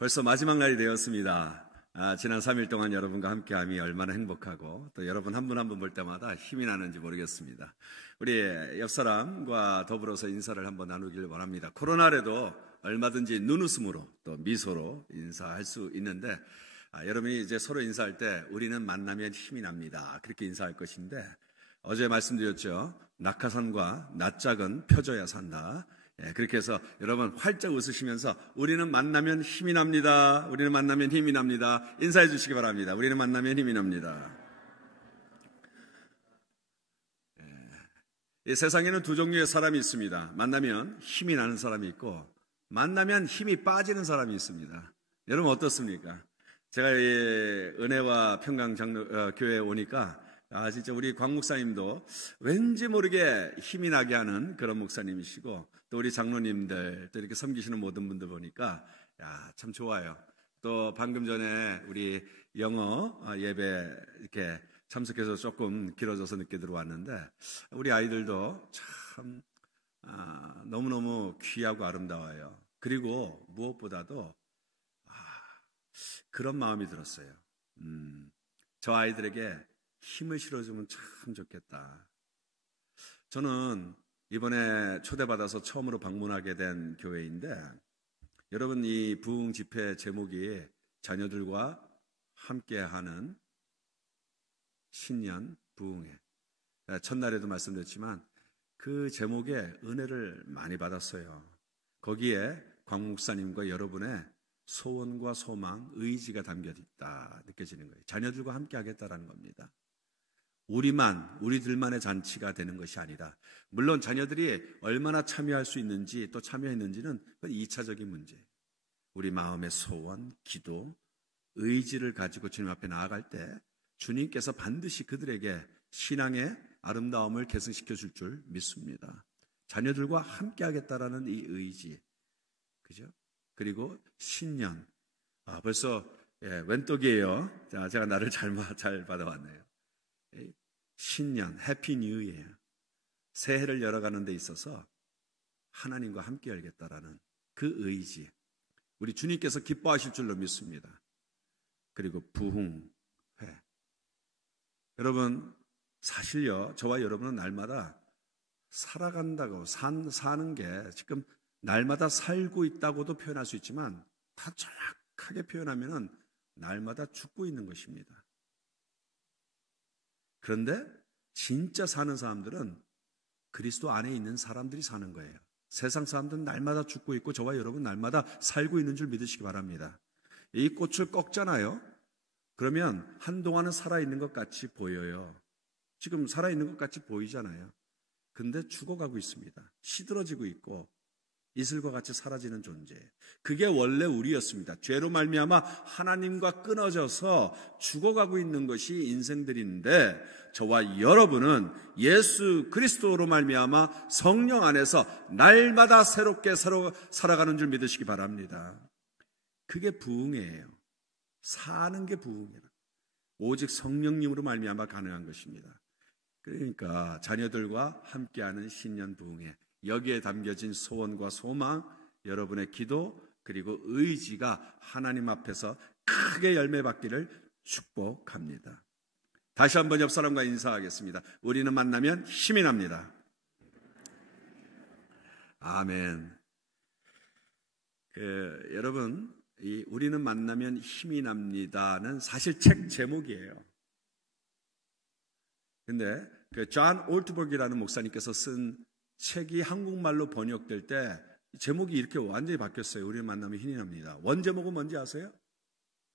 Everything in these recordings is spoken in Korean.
벌써 마지막 날이 되었습니다. 지난 3일 동안 여러분과 함께함이 얼마나 행복하고 또 여러분 한 분 한 분 볼 때마다 힘이 나는지 모르겠습니다. 우리 옆사람과 더불어서 인사를 한번 나누길 원합니다. 코로나라도 얼마든지 눈웃음으로 또 미소로 인사할 수 있는데 여러분이 이제 서로 인사할 때 우리는 만나면 힘이 납니다. 그렇게 인사할 것인데 어제 말씀드렸죠. 낙하산과 낯짝은 펴줘야 산다. 그렇게 해서 여러분 활짝 웃으시면서 우리는 만나면 힘이 납니다. 우리는 만나면 힘이 납니다. 인사해 주시기 바랍니다. 우리는 만나면 힘이 납니다. 이 세상에는 두 종류의 사람이 있습니다. 만나면 힘이 나는 사람이 있고 만나면 힘이 빠지는 사람이 있습니다. 여러분 어떻습니까? 제가 은혜와 평강 교회에 오니까 진짜 우리 광 목사님도 왠지 모르게 힘이 나게 하는 그런 목사님이시고 또 우리 장로님들 또 이렇게 섬기시는 모든 분들 보니까 참 좋아요. 또 방금 전에 우리 영어 예배 이렇게 참석해서 조금 길어져서 늦게 들어왔는데 우리 아이들도 참 너무너무 귀하고 아름다워요. 그리고 무엇보다도 그런 마음이 들었어요. 저 아이들에게 힘을 실어주면 참 좋겠다. 저는 이번에 초대받아서 처음으로 방문하게 된 교회인데 여러분 이 부흥 집회 제목이 자녀들과 함께하는 신년 부흥회. 첫날에도 말씀드렸지만 그 제목에 은혜를 많이 받았어요. 거기에 광 목사님과 여러분의 소원과 소망, 의지가 담겨 있다 느껴지는 거예요. 자녀들과 함께 하겠다라는 겁니다. 우리들만의 잔치가 되는 것이 아니라 물론 자녀들이 얼마나 참여할 수 있는지 또 참여했는지는 그건 2차적인 문제예요. 우리 마음의 소원, 기도, 의지를 가지고 주님 앞에 나아갈 때 주님께서 반드시 그들에게 신앙의 아름다움을 계승시켜 줄 줄 믿습니다. 자녀들과 함께 하겠다라는 이 의지, 그죠? 그리고 신년, 벌써 웬떡이에요. 제가 나를 잘 받아왔네요. 신년, 해피 뉴 이어, 새해를 열어가는 데 있어서 하나님과 함께 열겠다라는 그 의지, 우리 주님께서 기뻐하실 줄로 믿습니다. 그리고 부흥회. 여러분 사실요, 저와 여러분은 날마다 살아간다고 사는 게 지금 날마다 살고 있다고도 표현할 수 있지만 더 정확하게 표현하면은 날마다 죽고 있는 것입니다. 그런데 진짜 사는 사람들은 그리스도 안에 있는 사람들이 사는 거예요. 세상 사람들은 날마다 죽고 있고 저와 여러분 날마다 살고 있는 줄 믿으시기 바랍니다. 이 꽃을 꺾잖아요. 그러면 한동안은 살아있는 것 같이 보여요. 지금 살아있는 것 같이 보이잖아요. 근데 죽어가고 있습니다. 시들어지고 있고 이슬과 같이 사라지는 존재. 그게 원래 우리였습니다. 죄로 말미암아 하나님과 끊어져서 죽어가고 있는 것이 인생들인데 저와 여러분은 예수 그리스도로 말미암아 성령 안에서 날마다 새롭게 살아가는 줄 믿으시기 바랍니다. 그게 부흥이에요. 사는 게 부흥이에요. 오직 성령님으로 말미암아 가능한 것입니다. 그러니까 자녀들과 함께하는 신년 부흥회, 여기에 담겨진 소원과 소망, 여러분의 기도 그리고 의지가 하나님 앞에서 크게 열매 받기를 축복합니다. 다시 한번 옆 사람과 인사하겠습니다. 우리는 만나면 힘이 납니다. 아멘. 여러분 이 우리는 만나면 힘이 납니다는 사실 책 제목이에요. 근데 존 올트버그라는 목사님께서 쓴 책이 한국말로 번역될 때 제목이 이렇게 완전히 바뀌었어요. 우리는 만나면 힘이 납니다. 원제목은 뭔지 아세요?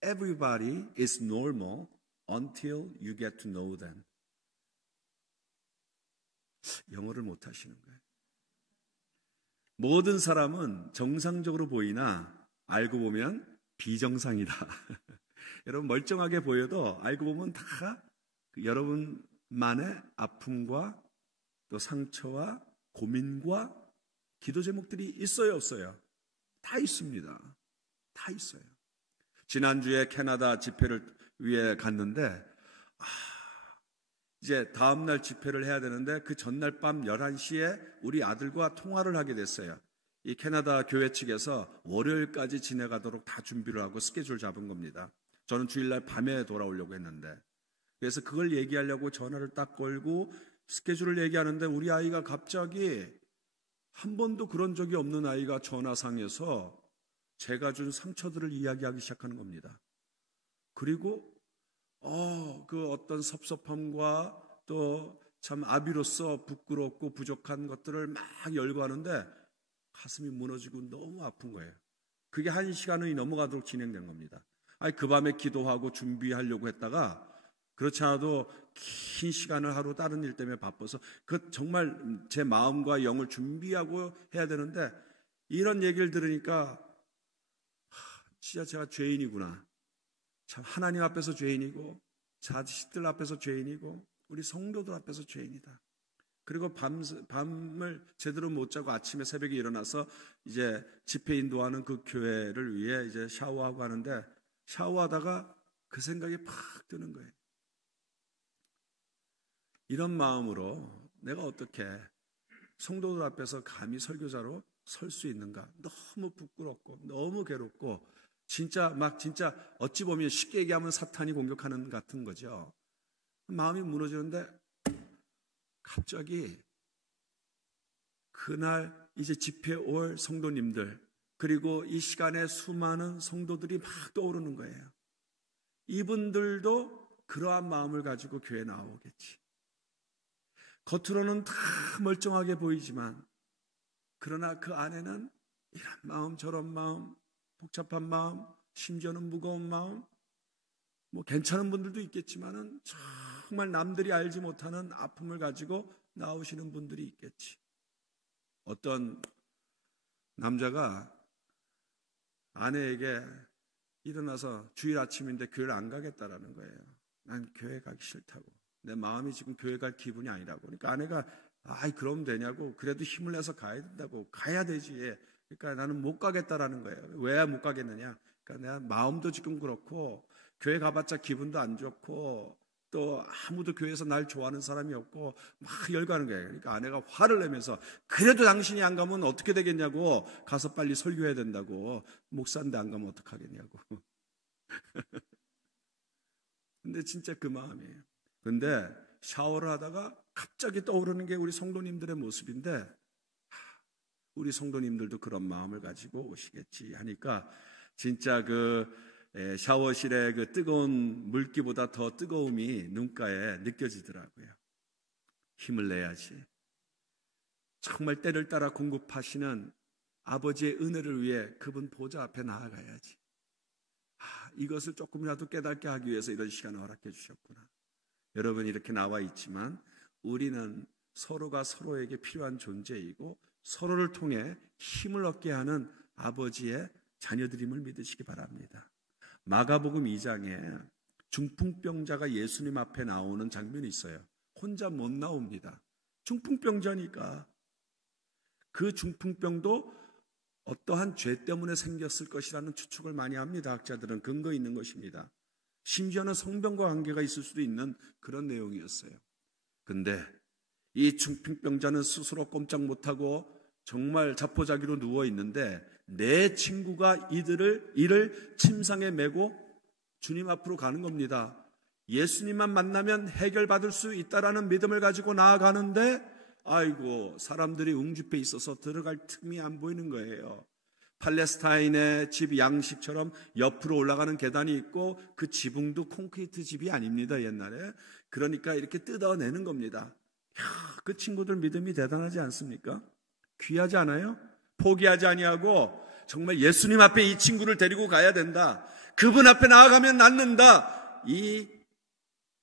Everybody is normal until you get to know them. 영어를 못 하시는 거예요. 모든 사람은 정상적으로 보이나 알고 보면 비정상이다. 여러분 멀쩡하게 보여도 알고 보면 다 여러분만의 아픔과 또 상처와 고민과 기도 제목들이 있어요, 없어요? 다 있습니다. 다 있어요. 지난주에 캐나다 집회를 위해 갔는데 이제 다음날 집회를 해야 되는데 그 전날 밤 11시에 우리 아들과 통화를 하게 됐어요. 이 캐나다 교회 측에서 월요일까지 지내가도록 다 준비를 하고 스케줄 잡은 겁니다. 저는 주일날 밤에 돌아오려고 했는데, 그래서 그걸 얘기하려고 전화를 딱 걸고 스케줄을 얘기하는데 우리 아이가 갑자기, 한 번도 그런 적이 없는 아이가 전화상에서 제가 준 상처들을 이야기하기 시작하는 겁니다. 그리고 그 어떤 섭섭함과 또 참 아비로서 부끄럽고 부족한 것들을 막 열거하는데 가슴이 무너지고 너무 아픈 거예요. 그게 1시간이 넘어가도록 진행된 겁니다. 그 밤에 기도하고 준비하려고 했다가, 그렇지 않아도 긴 시간을 하루 다른 일 때문에 바빠서 정말 제 마음과 영을 준비하고 해야 되는데, 이런 얘기를 들으니까 진짜 제가 죄인이구나. 참 하나님 앞에서 죄인이고 자식들 앞에서 죄인이고 우리 성도들 앞에서 죄인이다. 그리고 밤을 제대로 못 자고 아침에 새벽에 일어나서 이제 집회 인도하는 그 교회를 위해 이제 샤워하고 하는데, 샤워하다가 그 생각이 팍 드는 거예요. 이런 마음으로 내가 어떻게 성도들 앞에서 감히 설교자로 설 수 있는가? 너무 부끄럽고 너무 괴롭고 진짜 어찌 보면 쉽게 얘기하면 사탄이 공격하는 같은 거죠. 마음이 무너지는데 갑자기 그날 이제 집회 올 성도님들, 그리고 이 시간에 수많은 성도들이 막 떠오르는 거예요. 이분들도 그러한 마음을 가지고 교회에 나오겠지. 겉으로는 다 멀쩡하게 보이지만 그러나 그 안에는 이런 마음 저런 마음, 복잡한 마음, 심지어는 무거운 마음, 괜찮은 분들도 있겠지만은 정말 남들이 알지 못하는 아픔을 가지고 나오시는 분들이 있겠지. 어떤 남자가 아내에게 일어나서 주일 아침인데 교회를 안 가겠다라는 거예요. 난 교회 가기 싫다고. 내 마음이 지금 교회 갈 기분이 아니라고. 그러니까 아내가 그럼 되냐고. 그래도 힘을 내서 가야 된다고. 가야 되지. 그러니까 나는 못 가겠다라는 거예요. 왜 못 가겠느냐? 그러니까 내가 마음도 지금 그렇고 교회 가봤자 기분도 안 좋고 또 아무도 교회에서 날 좋아하는 사람이 없고 막 열거하는 거예요. 그러니까 아내가 화를 내면서 그래도 당신이 안 가면 어떻게 되겠냐고. 가서 빨리 설교해야 된다고. 목사인데 안 가면 어떡하겠냐고. 근데 진짜 그 마음이에요. 근데 샤워를 하다가 갑자기 떠오르는 게 우리 성도님들의 모습인데, 우리 성도님들도 그런 마음을 가지고 오시겠지 하니까 진짜 그 샤워실의 그 뜨거운 물기보다 더 뜨거움이 눈가에 느껴지더라고요. 힘을 내야지. 정말 때를 따라 공급하시는 아버지의 은혜를 위해 그분 보좌 앞에 나아가야지. 이것을 조금이라도 깨닫게 하기 위해서 이런 시간을 허락해 주셨구나. 여러분, 이렇게 나와 있지만 우리는 서로가 서로에게 필요한 존재이고 서로를 통해 힘을 얻게 하는 아버지의 자녀들임을 믿으시기 바랍니다. 마가복음 2장에 중풍병자가 예수님 앞에 나오는 장면이 있어요. 혼자 못 나옵니다. 중풍병자니까. 그 중풍병도 어떠한 죄 때문에 생겼을 것이라는 추측을 많이 합니다. 학자들은 근거 있는 것입니다. 심지어는 성병과 관계가 있을 수도 있는 그런 내용이었어요. 근데 이 중풍병자는 스스로 꼼짝 못하고 정말 자포자기로 누워 있는데 내 친구가 이를 침상에 메고 주님 앞으로 가는 겁니다. 예수님만 만나면 해결받을 수 있다라는 믿음을 가지고 나아가는데 사람들이 웅집해 있어서 들어갈 틈이 안 보이는 거예요. 팔레스타인의 집 양식처럼 옆으로 올라가는 계단이 있고 그 지붕도 콘크리트 집이 아닙니다, 옛날에. 그러니까 이렇게 뜯어내는 겁니다. 그 친구들 믿음이 대단하지 않습니까? 귀하지 않아요? 포기하지 아니하고 정말 예수님 앞에 이 친구를 데리고 가야 된다. 그분 앞에 나아가면 낫는다. 이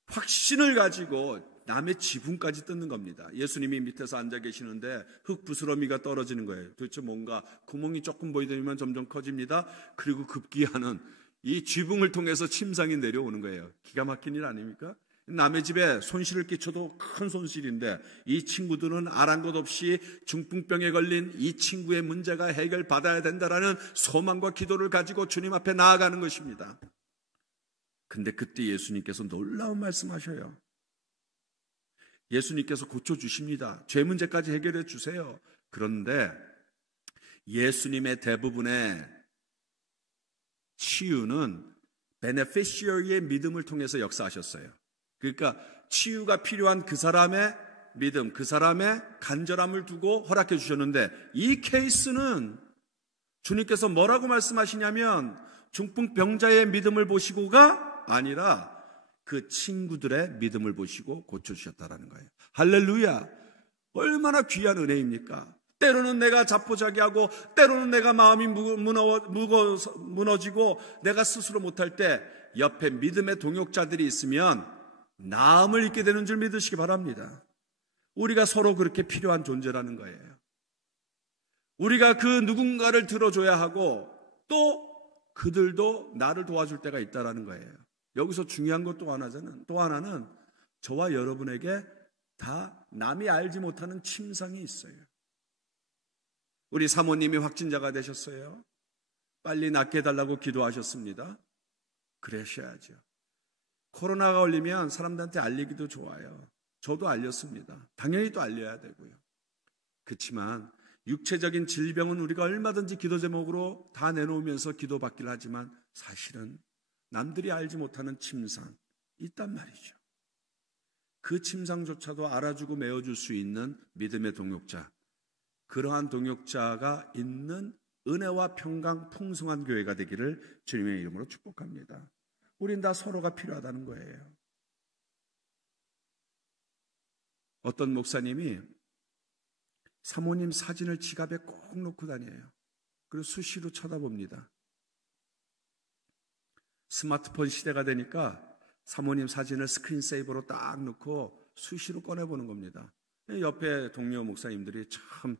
확신을 가지고 남의 지붕까지 뜯는 겁니다. 예수님이 밑에서 앉아 계시는데 흙 부스러미가 떨어지는 거예요. 도대체 뭔가 구멍이 조금 보이더니만 점점 커집니다. 그리고 급기야는 이 지붕을 통해서 침상이 내려오는 거예요. 기가 막힌 일 아닙니까? 남의 집에 손실을 끼쳐도 큰 손실인데 이 친구들은 아랑곳 없이 중풍병에 걸린 이 친구의 문제가 해결받아야 된다라는 소망과 기도를 가지고 주님 앞에 나아가는 것입니다. 근데 그때 예수님께서 놀라운 말씀하셔요. 예수님께서 고쳐주십니다. 죄 문제까지 해결해 주세요. 그런데 예수님의 대부분의 치유는 베네피시어리의 믿음을 통해서 역사하셨어요. 그러니까 치유가 필요한 그 사람의 믿음, 그 사람의 간절함을 두고 허락해 주셨는데, 이 케이스는 주님께서 뭐라고 말씀하시냐면 중풍병자의 믿음을 보시고가 아니라 그 친구들의 믿음을 보시고 고쳐주셨다라는 거예요. 할렐루야! 얼마나 귀한 은혜입니까? 때로는 내가 자포자기하고 때로는 내가 마음이 무너지고 내가 스스로 못할 때 옆에 믿음의 동역자들이 있으면 나음을 잊게 되는 줄 믿으시기 바랍니다. 우리가 서로 그렇게 필요한 존재라는 거예요. 우리가 그 누군가를 들어줘야 하고 또 그들도 나를 도와줄 때가 있다는 거예요. 여기서 중요한 것 또 하나는 저와 여러분에게 다 남이 알지 못하는 침상이 있어요. 우리 사모님이 확진자가 되셨어요. 빨리 낫게 해달라고 기도하셨습니다. 그러셔야죠. 코로나가 걸리면 사람들한테 알리기도 좋아요. 저도 알렸습니다. 당연히 또 알려야 되고요. 그렇지만 육체적인 질병은 우리가 얼마든지 기도 제목으로 다 내놓으면서 기도받기를 하지만 사실은 남들이 알지 못하는 침상 있단 말이죠. 그 침상조차도 알아주고 메워줄 수 있는 믿음의 동역자, 그러한 동역자가 있는 은혜와 평강 풍성한 교회가 되기를 주님의 이름으로 축복합니다. 우린 다 서로가 필요하다는 거예요. 어떤 목사님이 사모님 사진을 지갑에 꼭 놓고 다녀요. 그리고 수시로 쳐다봅니다. 스마트폰 시대가 되니까 사모님 사진을 스크린세이버로 딱 넣고 수시로 꺼내보는 겁니다. 옆에 동료 목사님들이 참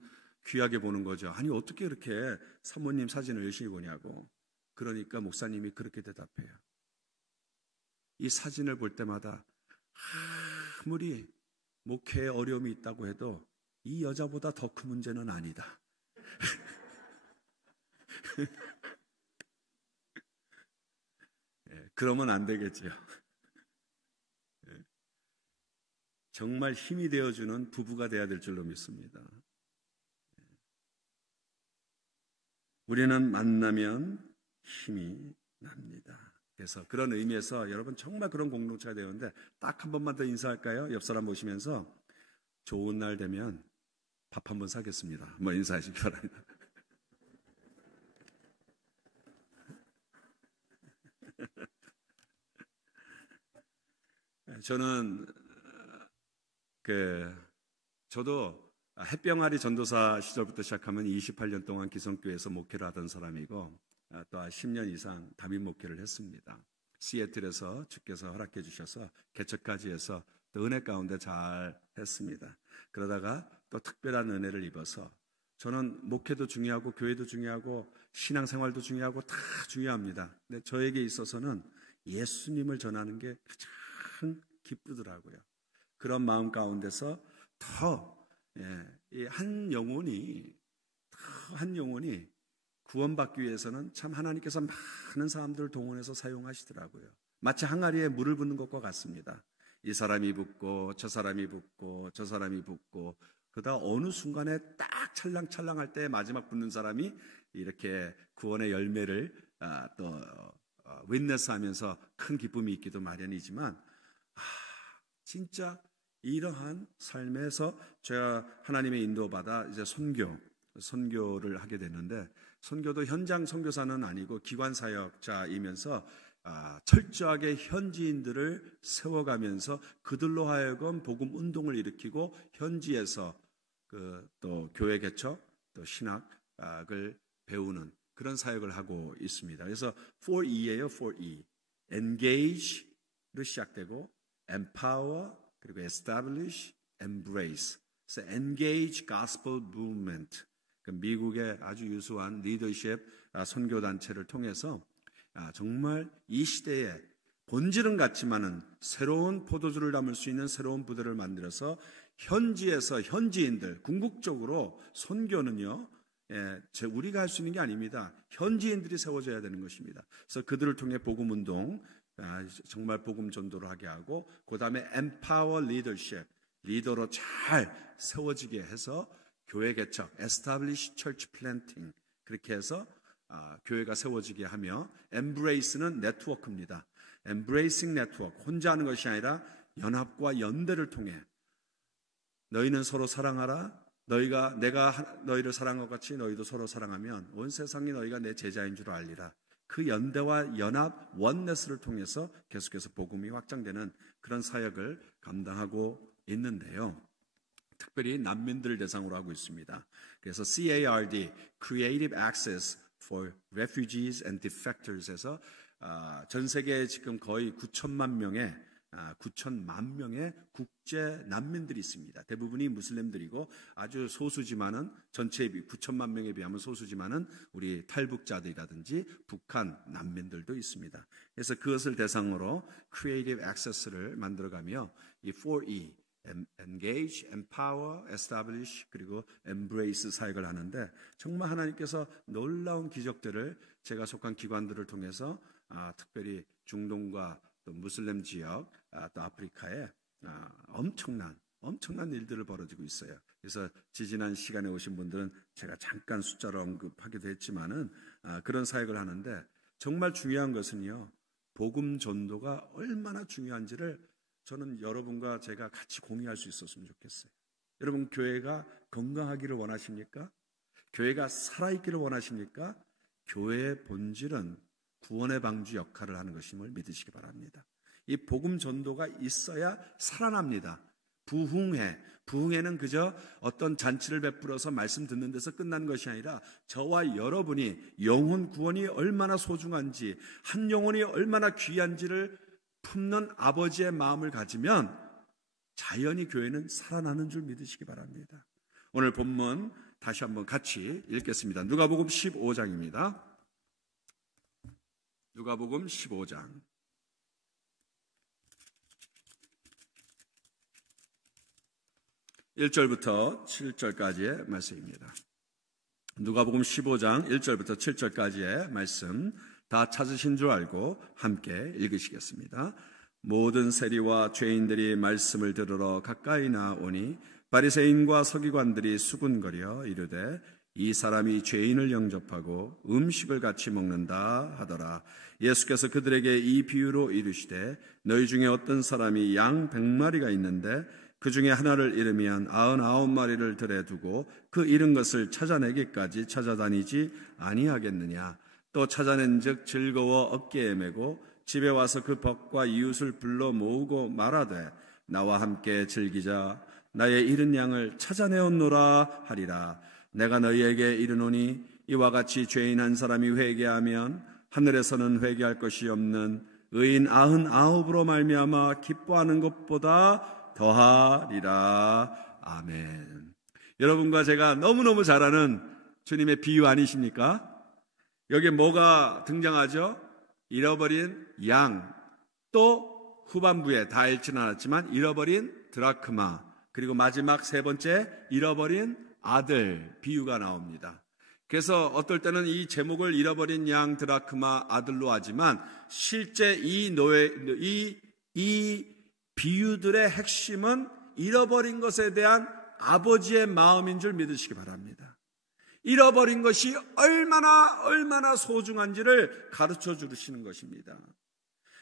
귀하게 보는 거죠. 아니 어떻게 이렇게 사모님 사진을 열심히 보냐고. 그러니까 목사님이 그렇게 대답해요. 이 사진을 볼 때마다 아무리 목회에 어려움이 있다고 해도 이 여자보다 더 큰 문제는 아니다. 그러면 안 되겠죠. 정말 힘이 되어주는 부부가 되어야 될 줄로 믿습니다. 우리는 만나면 힘이 납니다. 그래서 그런 의미에서 여러분 정말 그런 공동체가 되었는데 딱 한 번만 더 인사할까요? 옆 사람 보시면서 좋은 날 되면 밥 한번 사겠습니다. 한번 인사하시기 바랍니다. 저는 저도 햇병아리 전도사 시절부터 시작하면 28년 동안 기성교회에서 목회를 하던 사람이고 또 10년 이상 담임 목회를 했습니다. 시애틀에서 주께서 허락해 주셔서 개척까지 해서 또 은혜 가운데 잘 했습니다. 그러다가 또 특별한 은혜를 입어서 저는 목회도 중요하고 교회도 중요하고 신앙생활도 중요하고 다 중요합니다. 근데 저에게 있어서는 예수님을 전하는 게 가장 기쁘더라고요. 그런 마음 가운데서 더 한 영혼이 구원받기 위해서는 참 하나님께서 많은 사람들을 동원해서 사용하시더라고요. 마치 항아리에 물을 붓는 것과 같습니다. 이 사람이 붓고 저 사람이 붓고 저 사람이 붓고 그러다 어느 순간에 딱 찰랑찰랑할 때 마지막 붓는 사람이 이렇게 구원의 열매를 또 윈네스하면서 큰 기쁨이 있기도 마련이지만 진짜 이러한 삶에서 제가 하나님의 인도받아 이제 선교를 하게 됐는데 선교도 현장 선교사는 아니고 기관 사역자이면서 철저하게 현지인들을 세워가면서 그들로 하여금 복음 운동을 일으키고 현지에서 또 교회 개척 또 신학을 배우는 그런 사역을 하고 있습니다. 그래서 4E예요. 4E. Engage로 시작되고 Empower 그리고 Establish, Embrace. 그래서 Engage Gospel Movement. 미국의 아주 유수한 리더십 선교단체를 통해서 정말 이 시대에 본질은 같지만은 새로운 포도주를 담을 수 있는 새로운 부대를 만들어서 현지에서 현지인들 궁극적으로 선교는요 우리가 할 수 있는 게 아닙니다. 현지인들이 세워져야 되는 것입니다. 그래서 그들을 통해 복음운동 정말 복음 전도를 하게 하고 그 다음에 Empower Leadership 리더로 잘 세워지게 해서 교회 개척, establish church planting, 그렇게 해서 교회가 세워지게 하며, embrace는 네트워크입니다. embracing network, 혼자 하는 것이 아니라 연합과 연대를 통해 너희는 서로 사랑하라, 내가 너희를 사랑한 것 같이 너희도 서로 사랑하면 온 세상이 너희가 내 제자인 줄 알리라. 그 연대와 연합, 원네스를 통해서 계속해서 복음이 확장되는 그런 사역을 감당하고 있는데요. 특별히 난민들을 대상으로 하고 있습니다. 그래서 CARD, Creative Access for Refugees and Defectors에서 전 세계에 지금 거의 9천만 명의 국제 난민들이 있습니다. 대부분이 무슬림들이고 아주 소수지만은 전체 9천만 명에 비하면 소수지만은 우리 탈북자들이라든지 북한 난민들도 있습니다. 그래서 그것을 대상으로 Creative Access를 만들어가며 이 4E Engage, Empower, Establish 그리고 Embrace 사역을 하는데 정말 하나님께서 놀라운 기적들을 제가 속한 기관들을 통해서 특별히 중동과 또 무슬림 지역 또 아프리카에 엄청난 일들을 벌어지고 있어요. 그래서 지지난 시간에 오신 분들은 제가 잠깐 숫자로 언급하기도 했지만은 그런 사역을 하는데 정말 중요한 것은요, 복음 전도가 얼마나 중요한지를 저는 여러분과 제가 같이 공유할 수 있었으면 좋겠어요. 여러분, 교회가 건강하기를 원하십니까? 교회가 살아있기를 원하십니까? 교회의 본질은 구원의 방주 역할을 하는 것임을 믿으시기 바랍니다. 이 복음 전도가 있어야 살아납니다. 부흥회는 그저 어떤 잔치를 베풀어서 말씀 듣는 데서 끝나는 것이 아니라 저와 여러분이 영혼 구원이 얼마나 소중한지, 한 영혼이 얼마나 귀한지를 품는 아버지의 마음을 가지면 자연히 교회는 살아나는 줄 믿으시기 바랍니다. 오늘 본문 다시 한번 같이 읽겠습니다. 누가복음 15장입니다. 누가복음 15장 1절부터 7절까지의 말씀입니다. 누가복음 15장 1절부터 7절까지의 말씀 다 찾으신 줄 알고 함께 읽으시겠습니다. 모든 세리와 죄인들이 말씀을 들으러 가까이 나오니 바리새인과 서기관들이 수군거려 이르되 이 사람이 죄인을 영접하고 음식을 같이 먹는다 하더라. 예수께서 그들에게 이 비유로 이르시되 너희 중에 어떤 사람이 양 100마리가 있는데 그 중에 하나를 잃으면 99마리를 들에 두고 그 잃은 것을 찾아내기까지 찾아다니지 아니하겠느냐. 또 찾아낸즉 즐거워 어깨에 메고 집에 와서 그 벗과 이웃을 불러 모으고 말하되 나와 함께 즐기자. 나의 잃은 양을 찾아내었노라 하리라. 내가 너희에게 이르노니 이와 같이 죄인 한 사람이 회개하면 하늘에서는 회개할 것이 없는 의인 99으로 말미암아 기뻐하는 것보다 더하리라. 아멘. 여러분과 제가 너무너무 잘 아는 주님의 비유 아니십니까? 여기에 뭐가 등장하죠? 잃어버린 양, 또 후반부에 다 읽지는 않았지만 잃어버린 드라크마, 그리고 마지막 세 번째 잃어버린 아들 비유가 나옵니다. 그래서 어떨 때는 이 제목을 잃어버린 양, 드라크마, 아들로 하지만 실제 이 비유들의 핵심은 잃어버린 것에 대한 아버지의 마음인 줄 믿으시기 바랍니다. 잃어버린 것이 얼마나 소중한지를 가르쳐 주시는 것입니다.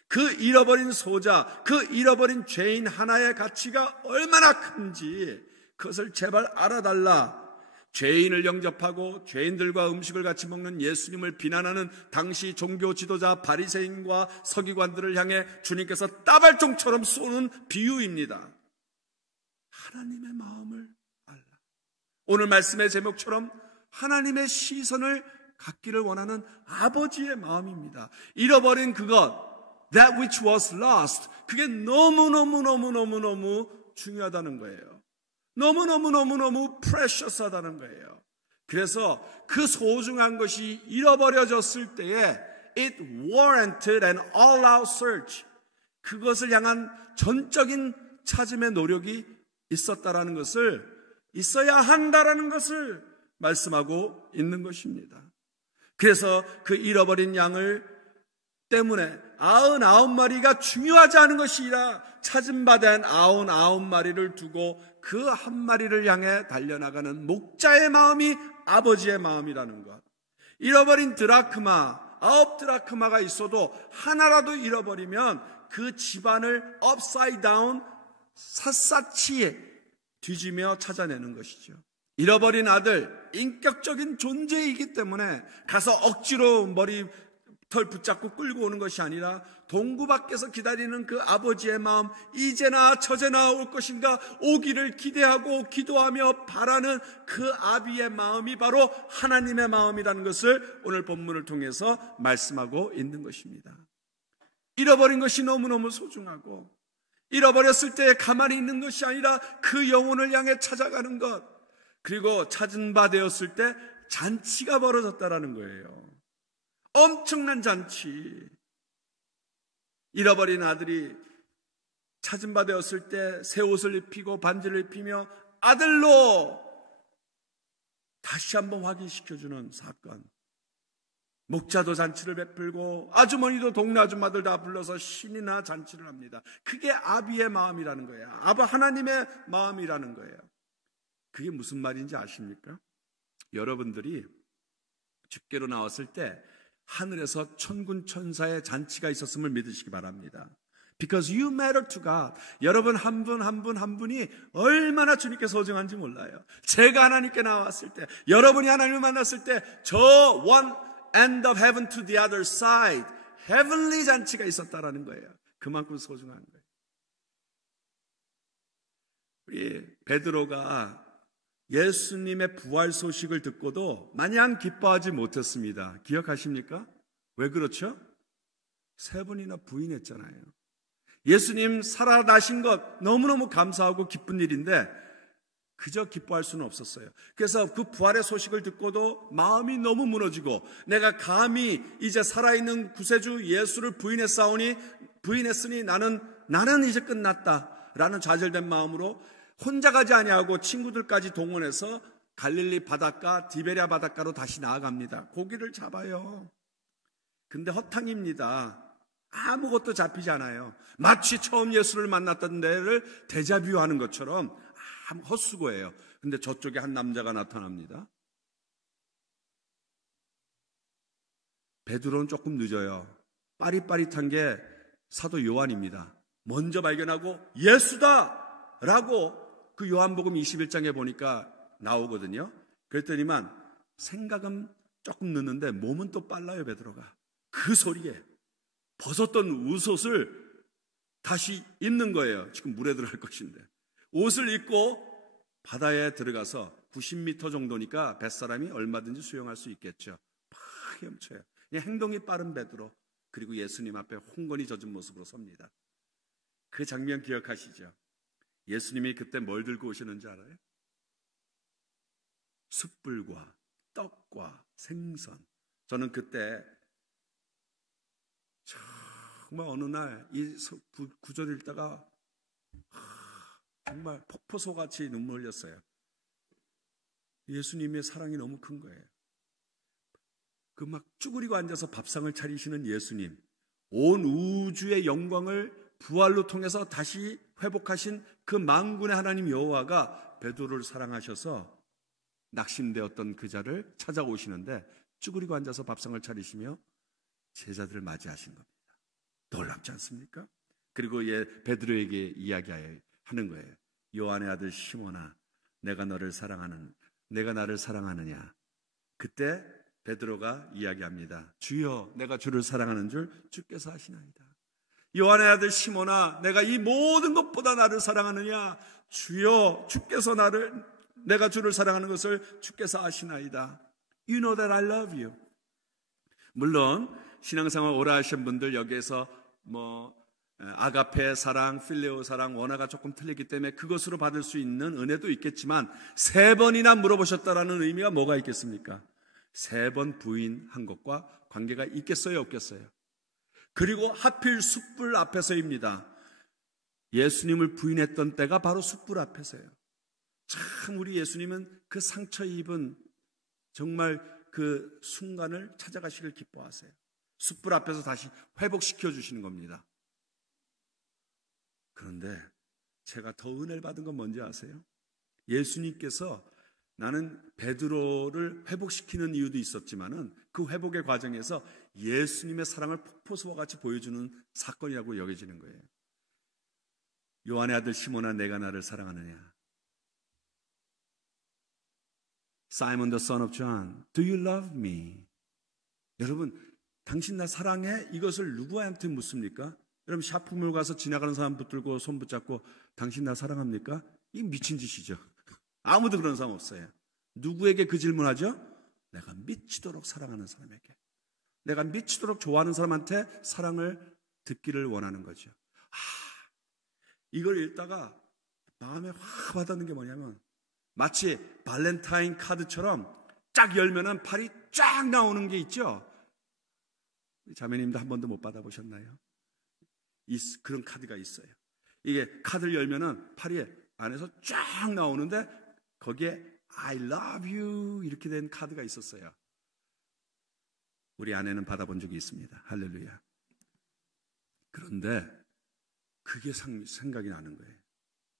그 잃어버린 소자, 그 잃어버린 죄인 하나의 가치가 얼마나 큰지 그것을 제발 알아달라. 죄인을 영접하고 죄인들과 음식을 같이 먹는 예수님을 비난하는 당시 종교 지도자 바리새인과 서기관들을 향해 주님께서 따발총처럼 쏘는 비유입니다. 하나님의 마음을 알라. 오늘 말씀의 제목처럼 하나님의 시선을 갖기를 원하는 아버지의 마음입니다. 잃어버린 그것, that which was lost, 그게 너무너무 중요하다는 거예요. 너무너무 precious하다는 거예요. 그래서 그 소중한 것이 잃어버려졌을 때에 it warranted an all-out search, 그것을 향한 전적인 찾음의 노력이 있었다라는 것을, 있어야 한다라는 것을 말씀하고 있는 것입니다. 그래서 그 잃어버린 양을 때문에 99마리가 중요하지 않은 것이라 찾은 바 된 99마리를 두고 그 한 마리를 향해 달려나가는 목자의 마음이 아버지의 마음이라는 것. 잃어버린 드라크마, 9드라크마가 있어도 하나라도 잃어버리면 그 집안을 upside down, 샅샅이 뒤지며 찾아내는 것이죠. 잃어버린 아들, 인격적인 존재이기 때문에 가서 억지로 머리털 붙잡고 끌고 오는 것이 아니라 동구 밖에서 기다리는 그 아버지의 마음, 이제나 저제나 올 것인가 오기를 기대하고 기도하며 바라는 그 아비의 마음이 바로 하나님의 마음이라는 것을 오늘 본문을 통해서 말씀하고 있는 것입니다. 잃어버린 것이 너무너무 소중하고 잃어버렸을 때 가만히 있는 것이 아니라 그 영혼을 향해 찾아가는 것, 그리고 찾은 바 되었을 때 잔치가 벌어졌다라는 거예요. 엄청난 잔치. 잃어버린 아들이 찾은 바 되었을 때 새 옷을 입히고 반지를 입히며 아들로 다시 한번 확인시켜주는 사건. 목자도 잔치를 베풀고 아주머니도 동네 아줌마들 다 불러서 신이나 잔치를 합니다. 그게 아비의 마음이라는 거예요. 아바 하나님의 마음이라는 거예요. 그게 무슨 말인지 아십니까? 여러분들이 죽게로 나왔을 때 하늘에서 천군 천사의 잔치가 있었음을 믿으시기 바랍니다. Because you matter to God. 여러분 한 분 한 분 한 분이 얼마나 주님께 소중한지 몰라요. 제가 하나님께 나왔을 때, 여러분이 하나님을 만났을 때 저 one end of heaven to the other side, heavenly 잔치가 있었다라는 거예요. 그만큼 소중한 거예요. 우리 베드로가 예수님의 부활 소식을 듣고도 마냥 기뻐하지 못했습니다. 기억하십니까? 왜 그렇죠? 3번이나 부인했잖아요. 예수님 살아나신 것 너무너무 감사하고 기쁜 일인데 그저 기뻐할 수는 없었어요. 그래서 그 부활의 소식을 듣고도 마음이 너무 무너지고 내가 감히 이제 살아있는 구세주 예수를 부인했으니 나는 이제 끝났다라는 좌절된 마음으로 혼자 가지 아니하고 친구들까지 동원해서 갈릴리 바닷가, 디베랴 바닷가로 다시 나아갑니다. 고기를 잡아요. 근데 허탕입니다. 아무것도 잡히지 않아요. 마치 처음 예수를 만났던 데를 데자뷰하는 것처럼 헛수고예요. 근데 저쪽에 한 남자가 나타납니다. 베드로는 조금 늦어요. 빠릿빠릿한 게 사도 요한입니다. 먼저 발견하고 예수다! 라고 그 요한복음 21장에 보니까 나오거든요. 그랬더니만 생각은 조금 늦는데 몸은 또 빨라요. 베드로가 그 소리에 벗었던 웃옷을 다시 입는 거예요. 지금 물에 들어갈 것인데 옷을 입고 바다에 들어가서 90m 정도니까 뱃사람이 얼마든지 수영할 수 있겠죠. 막 헤엄쳐요. 행동이 빠른 베드로, 그리고 예수님 앞에 홍건이 젖은 모습으로 섭니다. 그 장면 기억하시죠? 예수님이 그때 뭘 들고 오시는지 알아요? 숯불과 떡과 생선. 저는 그때 정말 어느 날 이 구절을 읽다가 정말 폭포소같이 눈물 흘렸어요. 예수님의 사랑이 너무 큰 거예요. 그 막 쭈그리고 앉아서 밥상을 차리시는 예수님, 온 우주의 영광을 부활로 통해서 다시 회복하신 그 만군의 하나님 여호와가 베드로를 사랑하셔서 낙심되었던 그 자를 찾아오시는데 쭈그리고 앉아서 밥상을 차리시며 제자들을 맞이하신 겁니다. 놀랍지 않습니까? 그리고 베드로에게 이야기하는 거예요. 요한의 아들 시몬아, 내가 나를 사랑하느냐? 그때 베드로가 이야기합니다. 주여, 내가 주를 사랑하는 줄 주께서 아시나이다. 요한의 아들 시몬아, 내가 이 모든 것보다 나를 사랑하느냐? 주여, 내가 주를 사랑하는 것을 주께서 아시나이다. You know that I love you. 물론 신앙생활 오래 하신 분들 여기에서 아가페 사랑, 필레오 사랑, 원어가 조금 틀리기 때문에 그것으로 받을 수 있는 은혜도 있겠지만 3번이나 물어보셨다라는 의미가 뭐가 있겠습니까? 3번 부인한 것과 관계가 있겠어요, 없겠어요? 그리고 하필 숯불 앞에서입니다. 예수님을 부인했던 때가 바로 숯불 앞에서요. 참 우리 예수님은 그 상처 입은 정말 그 순간을 찾아가시길 기뻐하세요. 숯불 앞에서 다시 회복시켜 주시는 겁니다. 그런데 제가 더 은혜를 받은 건 뭔지 아세요? 예수님께서 나는 베드로를 회복시키는 이유도 있었지만은 그 회복의 과정에서 예수님의 사랑을 폭포수와 같이 보여주는 사건이라고 여겨지는 거예요. 요한의 아들 시몬아, 내가 나를 사랑하느냐? Simon the son of John, do you love me? 여러분, 당신 나 사랑해? 이것을 누구한테 묻습니까? 여러분, 샤프몰 가서 지나가는 사람 붙들고 손 붙잡고 당신 나 사랑합니까? 이 미친 짓이죠. 아무도 그런 사람 없어요. 누구에게 그 질문하죠? 내가 미치도록 사랑하는 사람에게, 내가 미치도록 좋아하는 사람한테 사랑을 듣기를 원하는 거죠. 이걸 읽다가 마음에 확 와닿는 게 뭐냐면, 마치 발렌타인 카드처럼 쫙 열면은 팔이 쫙 나오는 게 있죠. 자매님도 한 번도 못 받아보셨나요? 그런 카드가 있어요. 이게 카드를 열면은 팔이 안에서 쫙 나오는데 거기에 I love you 이렇게 된 카드가 있었어요. 우리 아내는 받아본 적이 있습니다. 할렐루야. 그런데 그게 생각이 나는 거예요.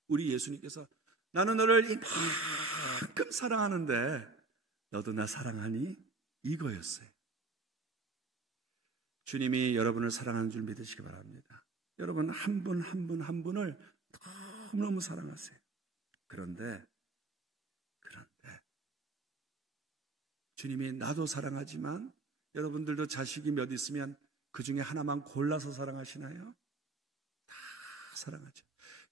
우리 예수님께서 나는 너를 이만큼 사랑하는데 너도 나 사랑하니? 이거였어요. 주님이 여러분을 사랑하는 줄 믿으시기 바랍니다. 여러분 한 분 한 분 한 분을 너무너무 사랑하세요. 그런데 주님이 나도 사랑하지만 여러분들도 자식이 몇 있으면 그 중에 하나만 골라서 사랑하시나요? 다 사랑하죠.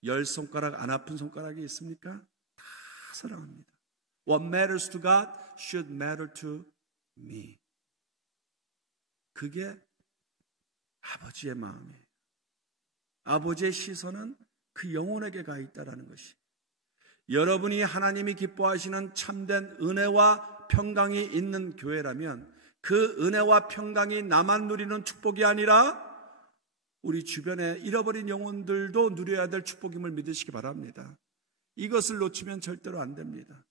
10손가락 안 아픈 손가락이 있습니까? 다 사랑합니다. What matters to God should matter to me. 그게 아버지의 마음이에요. 아버지의 시선은 그 영혼에게 가 있다는 것이, 여러분이 하나님이 기뻐하시는 참된 은혜와 평강이 있는 교회라면 그 은혜와 평강이 나만 누리는 축복이 아니라 우리 주변에 잃어버린 영혼들도 누려야 될 축복임을 믿으시기 바랍니다. 이것을 놓치면 절대로 안 됩니다.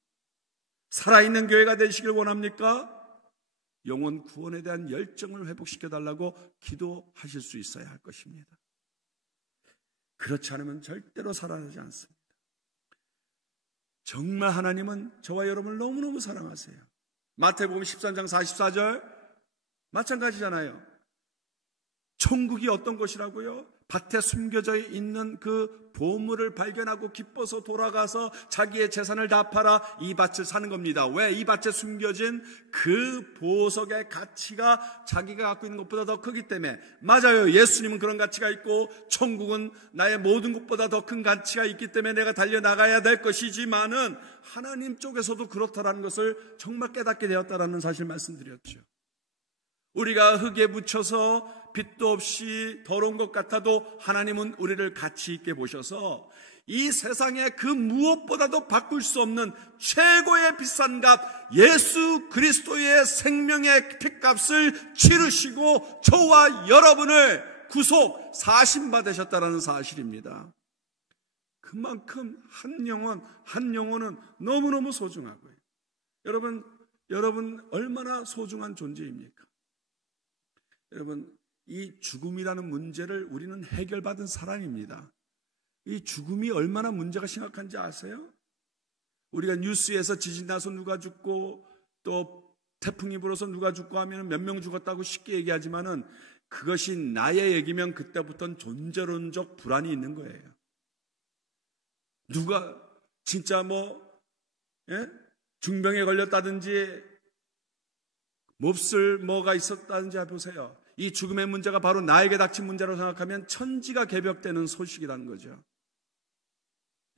살아있는 교회가 되시길 원합니까? 영혼 구원에 대한 열정을 회복시켜달라고 기도하실 수 있어야 할 것입니다. 그렇지 않으면 절대로 살아나지 않습니다. 정말 하나님은 저와 여러분을 너무너무 사랑하세요. 마태복음 13장 44절 마찬가지잖아요. 천국이 어떤 것이라고요? 밭에 숨겨져 있는 그 보물을 발견하고 기뻐서 돌아가서 자기의 재산을 다 팔아 이 밭을 사는 겁니다. 왜? 이 밭에 숨겨진 그 보석의 가치가 자기가 갖고 있는 것보다 더 크기 때문에. 맞아요. 예수님은 그런 가치가 있고 천국은 나의 모든 것보다 더 큰 가치가 있기 때문에 내가 달려나가야 될 것이지만은 하나님 쪽에서도 그렇다라는 것을 정말 깨닫게 되었다라는 사실 말씀드렸죠. 우리가 흙에 묻혀서 빛도 없이 더러운 것 같아도 하나님은 우리를 가치 있게 보셔서 이 세상에 그 무엇보다도 바꿀 수 없는 최고의 비싼 값 예수 그리스도의 생명의 핏값을 치르시고 저와 여러분을 구속 사신받으셨다는 사실입니다. 그만큼 한 영혼은 너무너무 소중하고요. 여러분 얼마나 소중한 존재입니까? 여러분, 이 죽음이라는 문제를 우리는 해결받은 사람입니다. 이 죽음이 얼마나 문제가 심각한지 아세요? 우리가 뉴스에서 지진 나서 누가 죽고 또 태풍이 불어서 누가 죽고 하면 몇 명 죽었다고 쉽게 얘기하지만은 그것이 나의 얘기면 그때부터는 존재론적 불안이 있는 거예요. 누가 진짜 중병에 걸렸다든지 몹쓸 뭐가 있었다든지 보세요. 이 죽음의 문제가 바로 나에게 닥친 문제로 생각하면 천지가 개벽되는 소식이라는 거죠.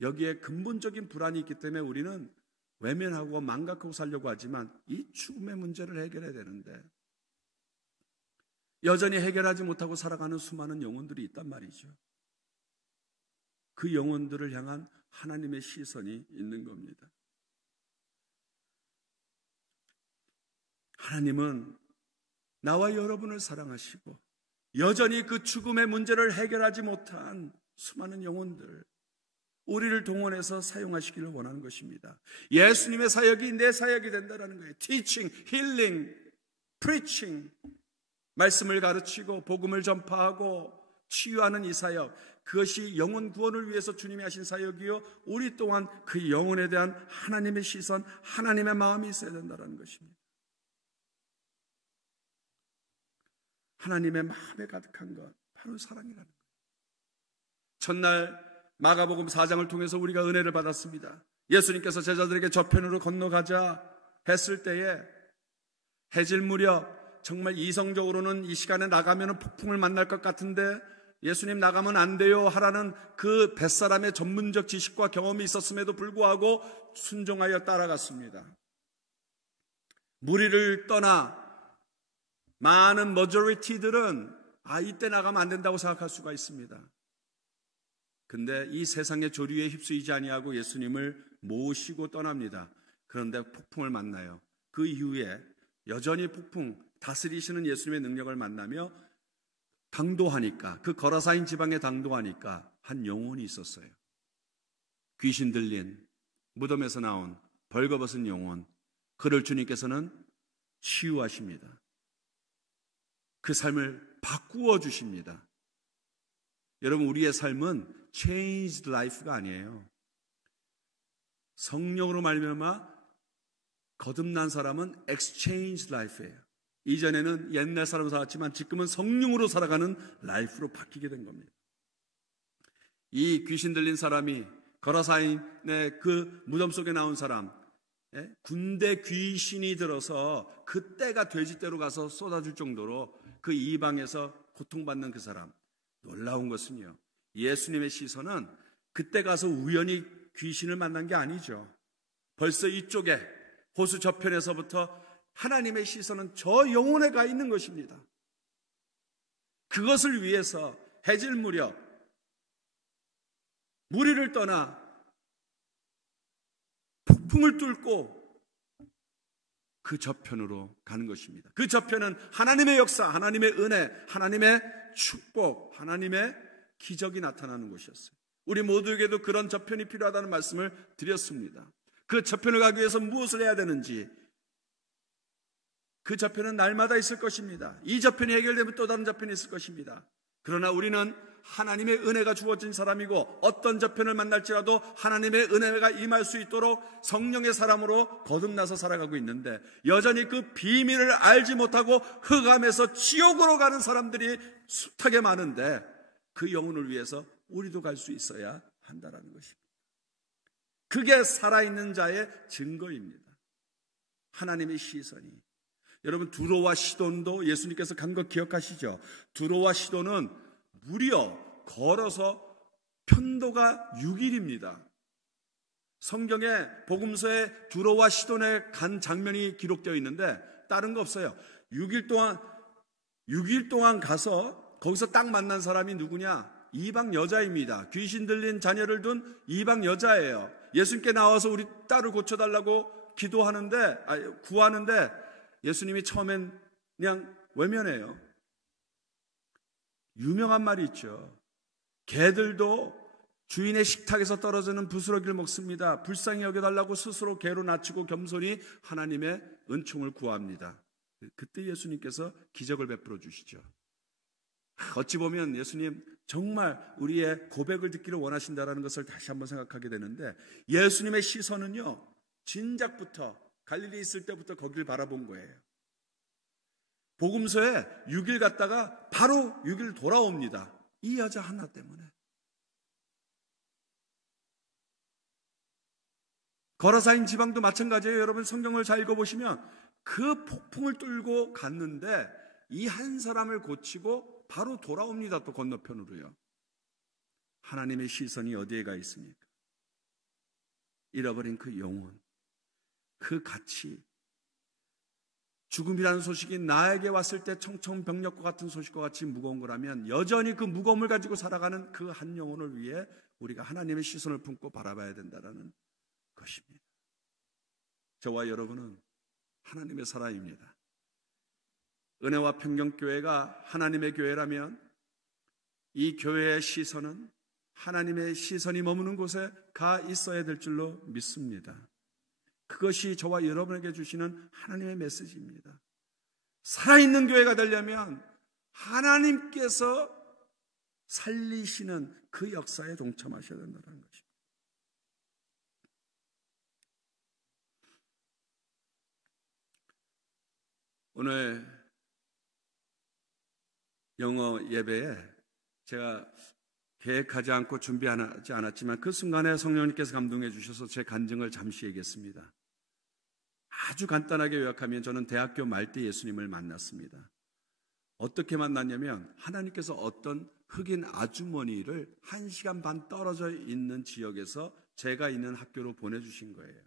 여기에 근본적인 불안이 있기 때문에 우리는 외면하고 망각하고 살려고 하지만 이 죽음의 문제를 해결해야 되는데 여전히 해결하지 못하고 살아가는 수많은 영혼들이 있단 말이죠. 그 영혼들을 향한 하나님의 시선이 있는 겁니다. 하나님은 나와 여러분을 사랑하시고 여전히 그 죽음의 문제를 해결하지 못한 수많은 영혼들, 우리를 동원해서 사용하시기를 원하는 것입니다. 예수님의 사역이 내 사역이 된다는 거예요. Teaching, healing, preaching, 말씀을 가르치고 복음을 전파하고 치유하는 이 사역, 그것이 영혼 구원을 위해서 주님이 하신 사역이요, 우리 또한 그 영혼에 대한 하나님의 시선, 하나님의 마음이 있어야 된다는 것입니다. 하나님의 마음에 가득한 것, 바로 사랑이라는 거예요. 첫날 마가복음 4장을 통해서 우리가 은혜를 받았습니다. 예수님께서 제자들에게 저편으로 건너가자 했을 때에 해질 무렵 정말 이성적으로는 이 시간에 나가면 폭풍을 만날 것 같은데 예수님 나가면 안 돼요 하라는 그 뱃사람의 전문적 지식과 경험이 있었음에도 불구하고 순종하여 따라갔습니다. 무리를 떠나 많은 머저리티들은 이때 나가면 안 된다고 생각할 수가 있습니다. 근데 이 세상의 조류에 휩쓰이지 아니하고 예수님을 모시고 떠납니다. 그런데 폭풍을 만나요. 그 이후에 여전히 폭풍 다스리시는 예수님의 능력을 만나며 당도하니까, 그 거라사인 지방에 당도하니까 한 영혼이 있었어요. 귀신 들린, 무덤에서 나온 벌거벗은 영혼, 그를 주님께서는 치유하십니다. 그 삶을 바꾸어 주십니다. 여러분, 우리의 삶은 changed life가 아니에요. 성령으로 말미암아 거듭난 사람은 exchanged life예요. 이전에는 옛날 사람으로 살았지만 지금은 성령으로 살아가는 라이프로 바뀌게 된 겁니다. 이 귀신 들린 사람이 거라사인의 그 무덤 속에 나온 사람, 군대 귀신이 들어서 그 떼가 돼지떼로 가서 쏟아질 정도로 그 이방에서 고통받는 그 사람, 놀라운 것은요, 예수님의 시선은 그때 가서 우연히 귀신을 만난 게 아니죠. 벌써 이쪽에 호수 저편에서부터 하나님의 시선은 저 영혼에 가 있는 것입니다. 그것을 위해서 해질 무렵 무리를 떠나 폭풍을 뚫고 그 저편으로 가는 것입니다. 그 저편은 하나님의 역사, 하나님의 은혜, 하나님의 축복, 하나님의 기적이 나타나는 곳이었어요. 우리 모두에게도 그런 저편이 필요하다는 말씀을 드렸습니다. 그 저편을 가기 위해서 무엇을 해야 되는지, 그 저편은 날마다 있을 것입니다. 이 저편이 해결되면 또 다른 저편이 있을 것입니다. 그러나 우리는 하나님의 은혜가 주어진 사람이고 어떤 저편을 만날지라도 하나님의 은혜가 임할 수 있도록 성령의 사람으로 거듭나서 살아가고 있는데, 여전히 그 비밀을 알지 못하고 흑암에서 지옥으로 가는 사람들이 숱하게 많은데, 그 영혼을 위해서 우리도 갈 수 있어야 한다는 것입니다. 그게 살아있는 자의 증거입니다. 하나님의 시선이. 여러분, 두로와 시돈도 예수님께서 간 거 기억하시죠? 두로와 시돈은 무려 걸어서 편도가 6일입니다. 성경에 복음서에 두로와 시돈에 간 장면이 기록되어 있는데 다른 거 없어요. 6일 동안 가서 거기서 딱 만난 사람이 누구냐? 이방 여자입니다. 귀신 들린 자녀를 둔 이방 여자예요. 예수님께 나와서 우리 딸을 고쳐달라고 구하는데 예수님이 처음엔 그냥 외면해요. 유명한 말이 있죠. 개들도 주인의 식탁에서 떨어지는 부스러기를 먹습니다. 불쌍히 여겨달라고 스스로 개로 낮추고 겸손히 하나님의 은총을 구합니다. 그때 예수님께서 기적을 베풀어 주시죠. 어찌 보면 예수님 정말 우리의 고백을 듣기를 원하신다는 것을 다시 한번 생각하게 되는데, 예수님의 시선은요, 진작부터 갈릴리 있을 때부터 거기를 바라본 거예요. 복음서에 6일 갔다가 바로 6일 돌아옵니다. 이 여자 하나 때문에. 거라사인 지방도 마찬가지예요. 여러분, 성경을 잘 읽어보시면 그 폭풍을 뚫고 갔는데 이 한 사람을 고치고 바로 돌아옵니다. 또 건너편으로요. 하나님의 시선이 어디에 가 있습니까? 잃어버린 그 영혼, 그 가치. 죽음이라는 소식이 나에게 왔을 때 청천벽력과 같은 소식과 같이 무거운 거라면 여전히 그 무거움을 가지고 살아가는 그 한 영혼을 위해 우리가 하나님의 시선을 품고 바라봐야 된다는 것입니다. 저와 여러분은 하나님의 사람입니다. 은혜와 평경교회가 하나님의 교회라면 이 교회의 시선은 하나님의 시선이 머무는 곳에 가 있어야 될 줄로 믿습니다. 그것이 저와 여러분에게 주시는 하나님의 메시지입니다. 살아있는 교회가 되려면 하나님께서 살리시는 그 역사에 동참하셔야 된다는 것입니다. 오늘 영어 예배에 제가 계획하지 않고 준비하지 않았지만 그 순간에 성령님께서 감동해 주셔서 제 간증을 잠시 얘기했습니다. 아주 간단하게 요약하면 저는 대학교 말 때 예수님을 만났습니다. 어떻게 만났냐면 하나님께서 어떤 흑인 아주머니를 1시간 반 떨어져 있는 지역에서 제가 있는 학교로 보내주신 거예요.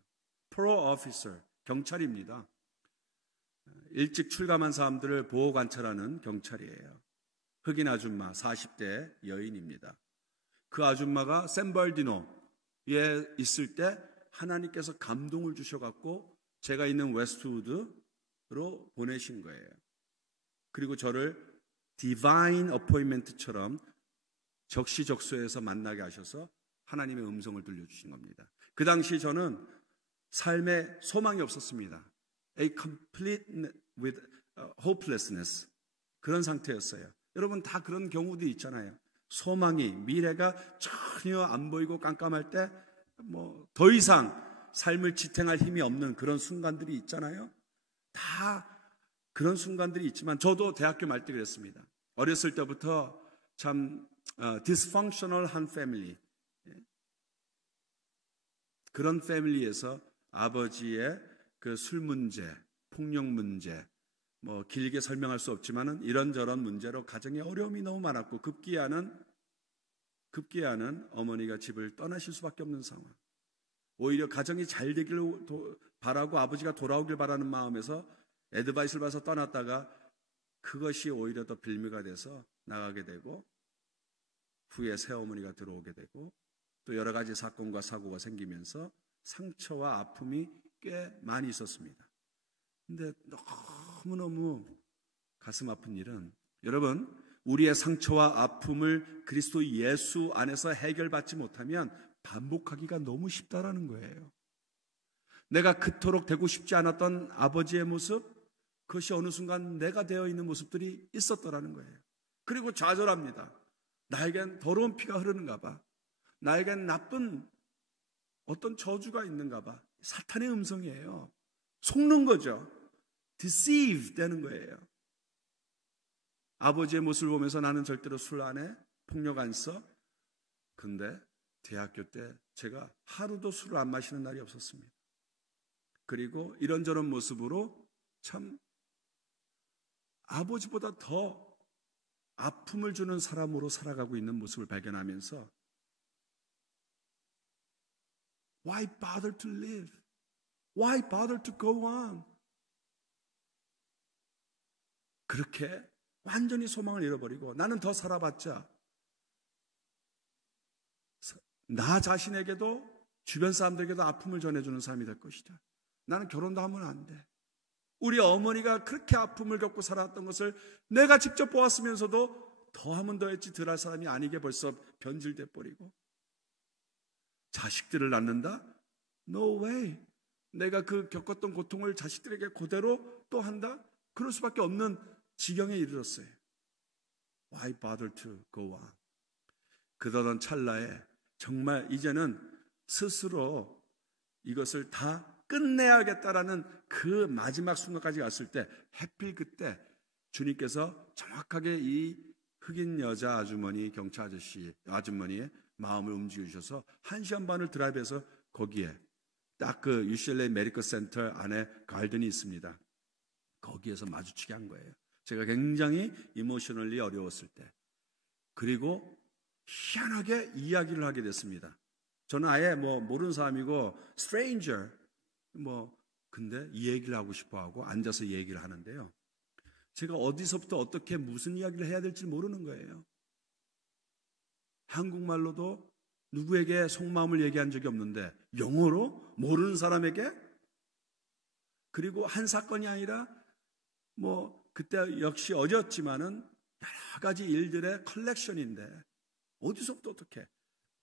프로 오피서, 경찰입니다. 일찍 출감한 사람들을 보호 관찰하는 경찰이에요. 흑인 아줌마 40대 여인입니다. 그 아줌마가 샌버디노에 있을 때 하나님께서 감동을 주셔갖고 제가 있는 웨스트우드로 보내신 거예요. 그리고 저를 디바인 어포인먼트처럼 적시적소에서 만나게 하셔서 하나님의 음성을 들려주신 겁니다. 그 당시 저는 삶에 소망이 없었습니다. A complete with hopelessness, 그런 상태였어요. 여러분 다 그런 경우도 있잖아요. 소망이, 미래가 전혀 안 보이고 깜깜할 때 더 이상 삶을 지탱할 힘이 없는 그런 순간들이 있잖아요. 다 그런 순간들이 있지만 저도 대학교 말 때 그랬습니다. 어렸을 때부터 참 dysfunctional한 패밀리, 그런 패밀리에서 아버지의 그 술 문제, 폭력 문제, 길게 설명할 수 없지만은 이런저런 문제로 가정에 어려움이 너무 많았고 급기야는 어머니가 집을 떠나실 수밖에 없는 상황. 오히려 가정이 잘 되기를 바라고 아버지가 돌아오길 바라는 마음에서 애드바이스를 받아서 떠났다가 그것이 오히려 더 빌미가 돼서 나가게 되고 후에 새어머니가 들어오게 되고 또 여러 가지 사건과 사고가 생기면서 상처와 아픔이 꽤 많이 있었습니다. 근데 너무너무 가슴 아픈 일은 여러분, 우리의 상처와 아픔을 그리스도 예수 안에서 해결받지 못하면 반복하기가 너무 쉽다라는 거예요. 내가 그토록 되고 싶지 않았던 아버지의 모습, 그것이 어느 순간 내가 되어 있는 모습들이 있었더라는 거예요. 그리고 좌절합니다. 나에겐 더러운 피가 흐르는가 봐. 나에겐 나쁜 어떤 저주가 있는가 봐. 사탄의 음성이에요. 속는 거죠. deceive 되는 거예요. 아버지의 모습을 보면서 나는 절대로 술 안 해, 폭력 안 써. 근데 대학교 때 제가 하루도 술을 안 마시는 날이 없었습니다. 그리고 이런저런 모습으로 참 아버지보다 더 아픔을 주는 사람으로 살아가고 있는 모습을 발견하면서 Why bother to live? Why bother to go on? 그렇게 완전히 소망을 잃어버리고 나는 더 살아봤자 나 자신에게도 주변 사람들에게도 아픔을 전해주는 사람이 될 것이다. 나는 결혼도 하면 안 돼. 우리 어머니가 그렇게 아픔을 겪고 살았던 것을 내가 직접 보았으면서도 더하면 더했지 덜할 사람이 아니게 벌써 변질돼 버리고 자식들을 낳는다? No way. 내가 그 겪었던 고통을 자식들에게 그대로 또 한다? 그럴 수밖에 없는 지경에 이르렀어요. Why bother to go on? 그러던 찰나에 정말 이제는 스스로 이것을 다 끝내야겠다라는 그 마지막 순간까지 갔을 때 하필 그때 주님께서 정확하게 이 흑인 여자 아주머니, 경찰 아주머니의 마음을 움직여 주셔서 1시간 반을 드라이브해서 거기에 딱 그 UCLA 메디컬 센터 안에 가든이 있습니다. 거기에서 마주치게 한 거예요. 제가 굉장히 이모셔널리 어려웠을 때. 그리고 희한하게 이야기를 하게 됐습니다. 저는 아예 모르는 사람이고 stranger 근데 이 얘기를 하고 싶어 하고 앉아서 얘기를 하는데요. 제가 어디서부터 어떻게 무슨 이야기를 해야 될지 모르는 거예요. 한국말로도 누구에게 속마음을 얘기한 적이 없는데 영어로 모르는 사람에게 그리고 한 사건이 아니라 그때 역시 어렸지만은 여러 가지 일들의 컬렉션인데 어디서부터 어떻게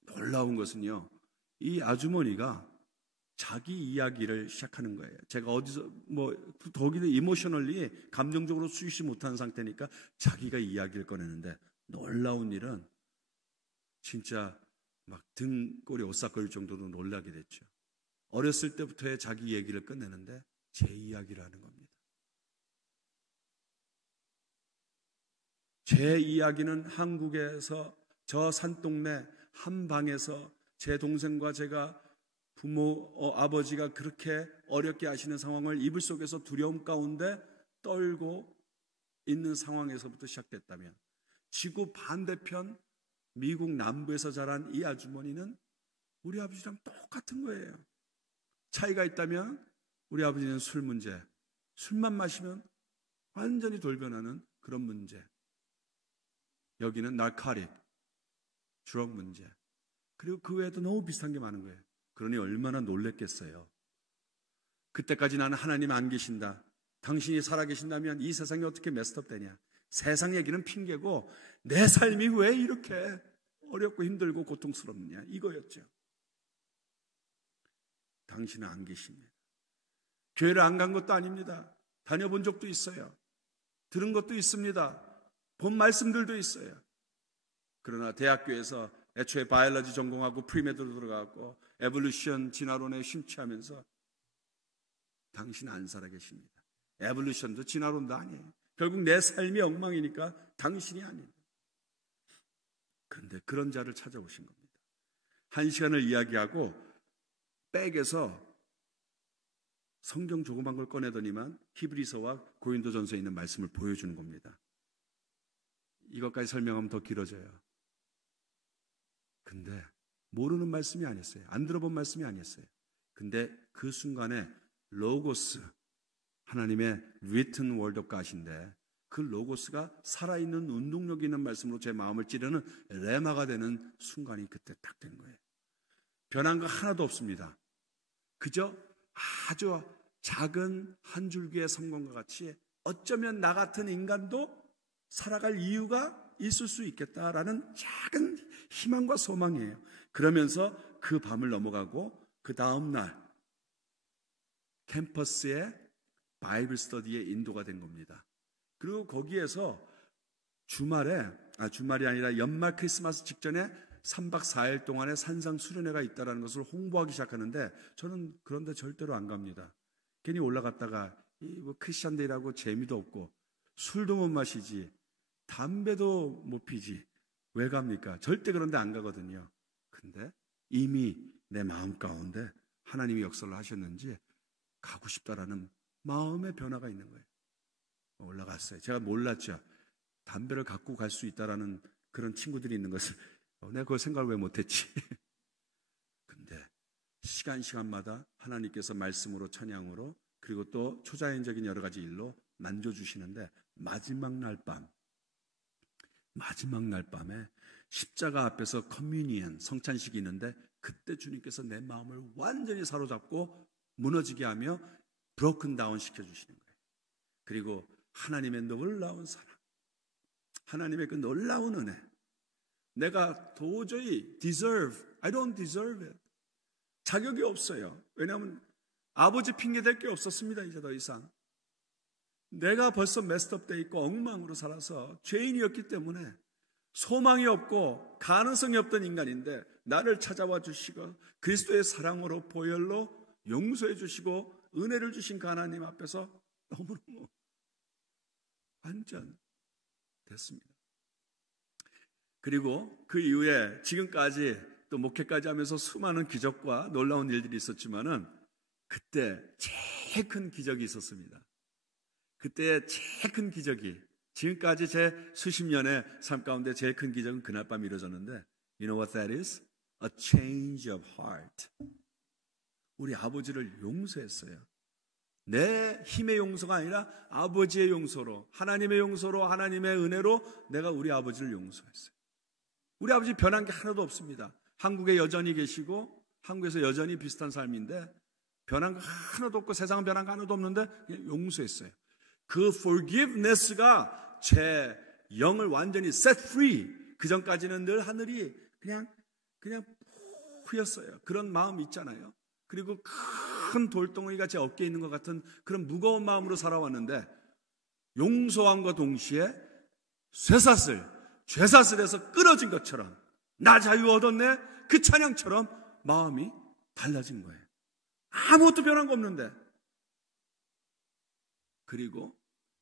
놀라운 것은요. 이 아주머니가 자기 이야기를 시작하는 거예요. 제가 어디서 더기도 이모셔널리 감정적으로 수용하지 못한 상태니까 자기가 이야기를 꺼내는데, 놀라운 일은 진짜 막 등골이 오싹거릴 정도로 놀라게 됐죠. 어렸을 때부터의 자기 얘기를 끝내는데 제 이야기를 하는 겁니다. 제 이야기는 한국에서 저 산동네 한 방에서 제 동생과 제가 아버지가 그렇게 어렵게 하시는 상황을 이불 속에서 두려움 가운데 떨고 있는 상황에서부터 시작됐다면, 지구 반대편 미국 남부에서 자란 이 아주머니는 우리 아버지랑 똑같은 거예요. 차이가 있다면 우리 아버지는 술 문제, 술만 마시면 완전히 돌변하는 그런 문제, 여기는 narcotic, 드럭 문제, 그리고 그 외에도 너무 비슷한 게 많은 거예요. 그러니 얼마나 놀랬겠어요. 그때까지 나는 하나님 안 계신다, 당신이 살아계신다면 이 세상이 어떻게 메스업 되냐, 세상 얘기는 핑계고 내 삶이 왜 이렇게 어렵고 힘들고 고통스럽냐, 이거였죠. 당신은 안 계십니다. 교회를 안 간 것도 아닙니다. 다녀본 적도 있어요. 들은 것도 있습니다. 본 말씀들도 있어요. 그러나 대학교에서 애초에 바이올로지 전공하고 프리메드로 들어가고 에볼루션 진화론에 심취하면서 당신은 안 살아계십니다. 에볼루션도 진화론도 아니에요. 결국 내 삶이 엉망이니까 당신이 아닙니다. 그런데 그런 자를 찾아오신 겁니다. 1시간을 이야기하고 백에서 성경 조그만 걸 꺼내더니만 히브리서와 고린도전서에 있는 말씀을 보여주는 겁니다. 이것까지 설명하면 더 길어져요. 근데 모르는 말씀이 아니었어요. 안 들어본 말씀이 아니었어요. 근데 그 순간에 로고스, 하나님의 written word of God인데 그 로고스가 살아있는 운동력 있는 말씀으로 제 마음을 찌르는 레마가 되는 순간이 그때 딱 된 거예요. 변한 거 하나도 없습니다. 그저 아주 작은 한 줄기의 섬광과 같이 어쩌면 나 같은 인간도 살아갈 이유가 있을 수 있겠다라는 작은 희망과 소망이에요. 그러면서 그 밤을 넘어가고 그 다음 날 캠퍼스의 바이블 스터디에 인도가 된 겁니다. 그리고 거기에서 주말이 아니라 연말 크리스마스 직전에 3박 4일 동안의 산상 수련회가 있다는 것을 홍보하기 시작하는데 저는 그런데 절대로 안 갑니다. 괜히 올라갔다가 크리스찬데이라고 재미도 없고 술도 못 마시지 담배도 못 피지 왜 갑니까? 절대 그런데 안 가거든요. 근데 이미 내 마음 가운데 하나님이 역사를 하셨는지 가고 싶다라는 마음의 변화가 있는 거예요. 올라갔어요. 제가 몰랐죠. 담배를 갖고 갈 수 있다라는 그런 친구들이 있는 것을 내가 그걸 생각을 왜 못했지. 근데 시간마다 하나님께서 말씀으로 찬양으로 그리고 또 초자연적인 여러 가지 일로 만져주시는데 마지막 날 밤에 십자가 앞에서 커뮤니언 성찬식이 있는데 그때 주님께서 내 마음을 완전히 사로잡고 무너지게 하며 브로큰 다운 시켜주시는 거예요. 그리고 하나님의 놀라운 사랑, 하나님의 그 놀라운 은혜, 내가 도저히 I don't deserve it. 자격이 없어요. 왜냐하면 아버지 핑계 댈 게 없었습니다. 이제 더 이상. 내가 벌써 메스업 돼 있고 엉망으로 살아서 죄인이었기 때문에 소망이 없고 가능성이 없던 인간인데 나를 찾아와 주시고 그리스도의 사랑으로 보혈로 용서해 주시고 은혜를 주신 그 하나님 앞에서 너무너무 완전 됐습니다. 그리고 그 이후에 지금까지 또 목회까지 하면서 수많은 기적과 놀라운 일들이 있었지만은 그때 제일 큰 기적이 있었습니다. 그때 제일 큰 기적이 지금까지 제 수십 년의 삶 가운데 제일 큰 기적은 그날 밤 이루어졌는데 You know what that is? A change of heart. 우리 아버지를 용서했어요. 내 힘의 용서가 아니라 아버지의 용서로 하나님의 용서로 하나님의 은혜로 내가 우리 아버지를 용서했어요. 우리 아버지 변한 게 하나도 없습니다. 한국에 여전히 계시고 한국에서 여전히 비슷한 삶인데 변한 거 하나도 없고 세상은 변한 거 하나도 없는데 그냥 용서했어요. 그 forgiveness가 제 영을 완전히 set free. 그 전까지는 늘 하늘이 그냥 푸였어요. 그런 마음 있잖아요. 그리고 큰 돌덩이가 제 어깨에 있는 것 같은 그런 무거운 마음으로 살아왔는데 용서함과 동시에 죄사슬에서 끊어진 것처럼 나 자유 얻었네 그 찬양처럼 마음이 달라진 거예요. 아무것도 변한 거 없는데. 그리고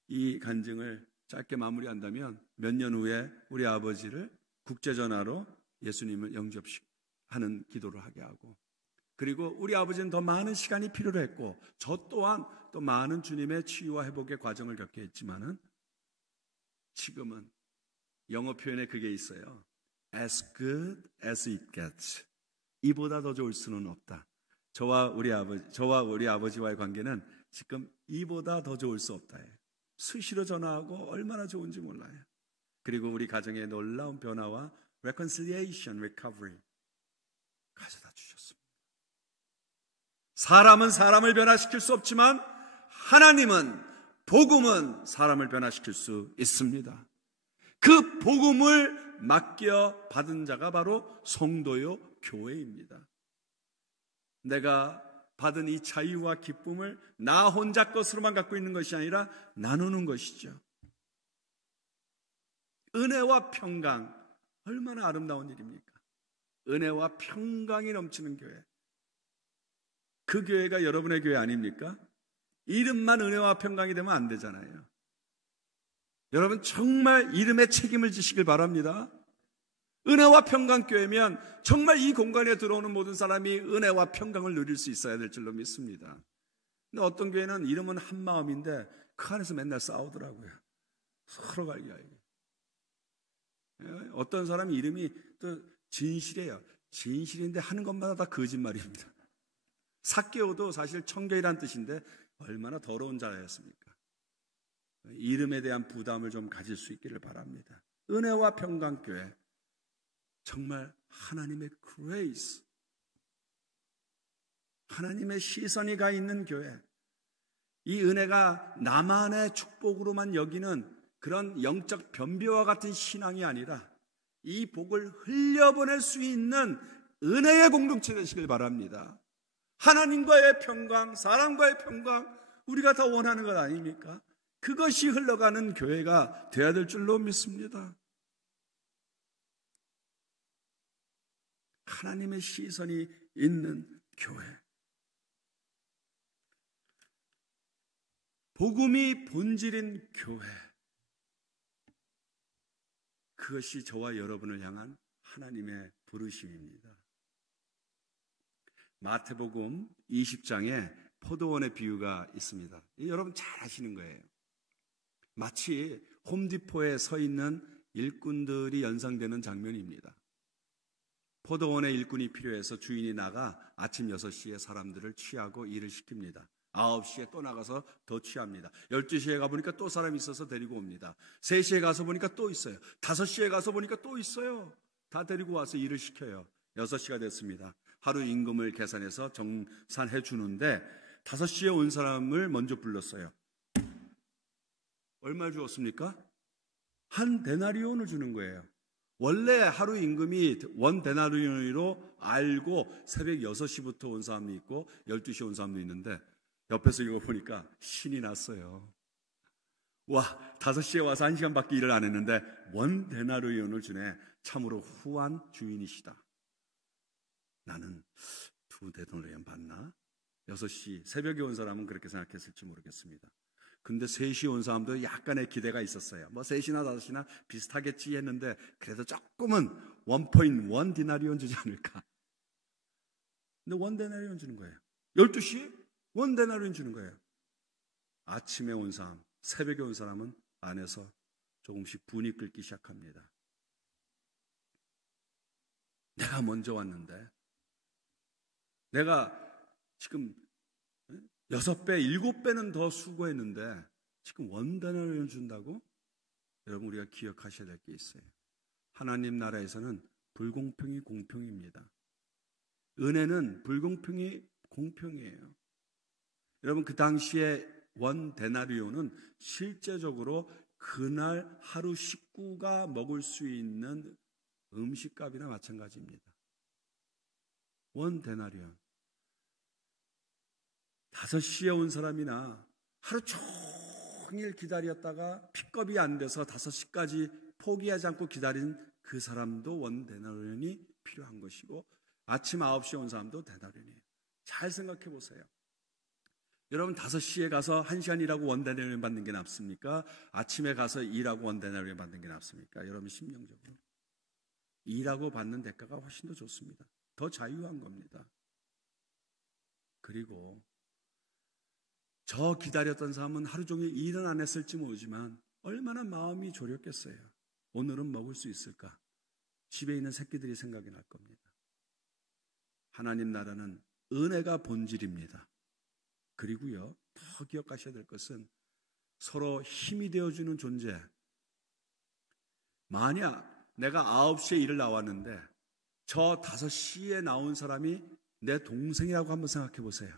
이 간증을 짧게 마무리한다면 몇 년 후에 우리 아버지를 국제전화로 예수님을 영접하는 기도를 하게 하고, 그리고 우리 아버지는 더 많은 시간이 필요로 했고 저 또한 또 많은 주님의 치유와 회복의 과정을 겪게 했지만은 지금은 영어 표현에 그게 있어요. As good as it gets. 이보다 더 좋을 수는 없다. 저와 우리 아버지와의 관계는 지금 이보다 더 좋을 수 없다. 수시로 전화하고 얼마나 좋은지 몰라요. 그리고 우리 가정의 놀라운 변화와 reconciliation, recovery 가져다 주셨습니다. 사람은 사람을 변화시킬 수 없지만 하나님은, 복음은 사람을 변화시킬 수 있습니다. 그 복음을 맡겨 받은 자가 바로 성도요 교회입니다. 내가 받은 이 자유와 기쁨을 나 혼자 것으로만 갖고 있는 것이 아니라 나누는 것이죠. 은혜와 평강, 얼마나 아름다운 일입니까? 은혜와 평강이 넘치는 교회. 그 교회가 여러분의 교회 아닙니까? 이름만 은혜와 평강이 되면 안 되잖아요. 여러분 정말 이름에 책임을 지시길 바랍니다. 은혜와 평강교회면 정말 이 공간에 들어오는 모든 사람이 은혜와 평강을 누릴 수 있어야 될 줄로 믿습니다. 근데 어떤 교회는 이름은 한 마음인데 그 안에서 맨날 싸우더라고요. 서로 갈기하게. 어떤 사람이 이름이 또 진실이에요. 진실인데 하는 것마다 다 거짓말입니다. 삭개오도 사실 청교이란 뜻인데 얼마나 더러운 자였습니까? 이름에 대한 부담을 좀 가질 수 있기를 바랍니다. 은혜와 평강교회, 정말 하나님의 grace, 하나님의 시선이 가 있는 교회. 이 은혜가 나만의 축복으로만 여기는 그런 영적 변비와 같은 신앙이 아니라 이 복을 흘려보낼 수 있는 은혜의 공동체 되시길 바랍니다. 하나님과의 평강, 사람과의 평강, 우리가 더 원하는 것 아닙니까? 그것이 흘러가는 교회가 되어야 될 줄로 믿습니다. 하나님의 시선이 있는 교회. 복음이 본질인 교회. 그것이 저와 여러분을 향한 하나님의 부르심입니다. 마태복음 20장에 포도원의 비유가 있습니다. 여러분 잘 아시는 거예요. 마치 홈디포에 서 있는 일꾼들이 연상되는 장면입니다. 포도원에 일꾼이 필요해서 주인이 나가 아침 6시에 사람들을 취하고 일을 시킵니다. 9시에 또 나가서 더 취합니다. 12시에 가보니까 또 사람이 있어서 데리고 옵니다. 3시에 가서 보니까 또 있어요. 5시에 가서 보니까 또 있어요. 다 데리고 와서 일을 시켜요. 6시가 됐습니다. 하루 임금을 계산해서 정산해 주는데 5시에 온 사람을 먼저 불렀어요. 얼마 주었습니까? 한 데나리온을 주는 거예요. 원래 하루 임금이 원 데나리온으로 알고 새벽 6시부터 온 사람도 있고 12시에 온 사람도 있는데 옆에서 읽어보니까 신이 났어요. 와, 5시에 와서 1시간밖에 일을 안 했는데 원 데나리온을 주네. 참으로 후한 주인이시다. 나는 2 데나리온 받나? 6시 새벽에 온 사람은 그렇게 생각했을지 모르겠습니다. 근데 3시에 온 사람도 약간의 기대가 있었어요. 뭐 3시나 5시나 비슷하겠지 했는데 그래도 조금은 1.1 디나리온 주지 않을까. 근데 1 데나리온 주는 거예요. 12시에 1 데나리온 주는 거예요. 아침에 온 사람, 새벽에 온 사람은 안에서 조금씩 분이 끓기 시작합니다. 내가 먼저 왔는데, 내가 지금 6배, 7배는 더 수고했는데 지금 1 데나리온 준다고? 여러분, 우리가 기억하셔야 될 게 있어요. 하나님 나라에서는 불공평이 공평입니다. 은혜는 불공평이 공평이에요. 여러분, 그 당시에 1 데나리온은 실제적으로 그날 하루 식구가 먹을 수 있는 음식값이나 마찬가지입니다. 1 데나리온. 5시에 온 사람이나 하루 종일 기다렸다가 픽업이 안 돼서 5시까지 포기하지 않고 기다린 그 사람도 원 데나리온이 필요한 것이고, 아침 9시에 온 사람도 데나리온이에요. 잘 생각해 보세요. 여러분 5시에 가서 1시간 일하고 원 데나리온 받는 게 낫습니까? 아침에 가서 일하고 원 데나리온 받는 게 낫습니까? 여러분 심령적으로 일하고 받는 대가가 훨씬 더 좋습니다. 더 자유한 겁니다. 그리고 저 기다렸던 사람은 하루 종일 일은 안 했을지 모르지만 얼마나 마음이 졸였겠어요. 오늘은 먹을 수 있을까? 집에 있는 새끼들이 생각이 날 겁니다. 하나님 나라는 은혜가 본질입니다. 그리고요, 더 기억하셔야 될 것은 서로 힘이 되어주는 존재. 만약 내가 9시에 일을 나왔는데 저 5시에 나온 사람이 내 동생이라고 한번 생각해 보세요.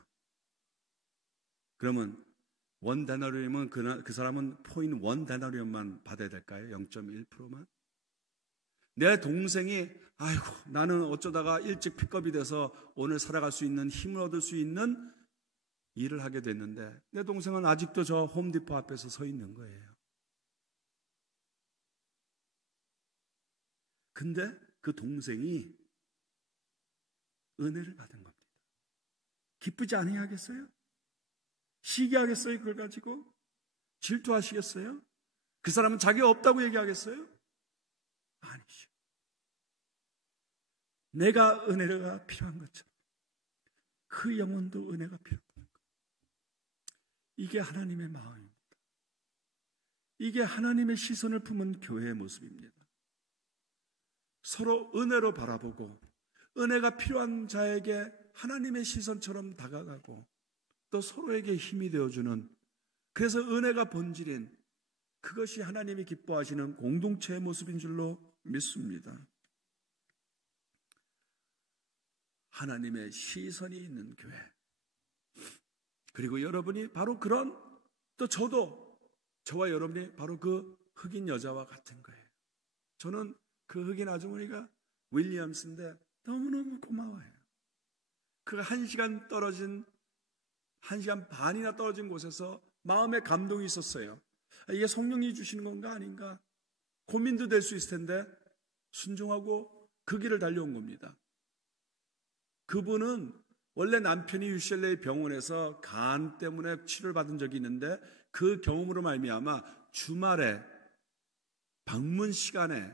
그러면 원 데나리온이면 그 사람은 포인 원 데나리온만 받아야 될까요? 0.1%만? 내 동생이 아이고 나는 어쩌다가 일찍 픽업이 돼서 오늘 살아갈 수 있는 힘을 얻을 수 있는 일을 하게 됐는데 내 동생은 아직도 저 홈디포 앞에서 서 있는 거예요. 근데 그 동생이 은혜를 받은 겁니다. 기쁘지 아니하겠어요? 시기하겠어요? 그걸 가지고? 질투하시겠어요? 그 사람은 자기가 없다고 얘기하겠어요? 아니죠. 내가 은혜가 필요한 것처럼 그 영혼도 은혜가 필요한 거예요. 이게 하나님의 마음입니다. 이게 하나님의 시선을 품은 교회의 모습입니다. 서로 은혜로 바라보고 은혜가 필요한 자에게 하나님의 시선처럼 다가가고 또 서로에게 힘이 되어주는, 그래서 은혜가 본질인 그것이 하나님이 기뻐하시는 공동체의 모습인 줄로 믿습니다. 하나님의 시선이 있는 교회. 그리고 여러분이 바로 그런, 또 저와 여러분이 바로 그 흑인 여자와 같은 거예요. 저는 그 흑인 아주머니가 윌리엄스인데 너무너무 고마워요. 그 1시간 반이나 떨어진 곳에서 마음에 감동이 있었어요. 이게 성령이 주시는 건가 아닌가 고민도 될 수 있을 텐데 순종하고 그 길을 달려온 겁니다. 그분은 원래 남편이 UCLA 병원에서 간 때문에 치료를 받은 적이 있는데 그 경험으로 말미암아 주말에 방문 시간에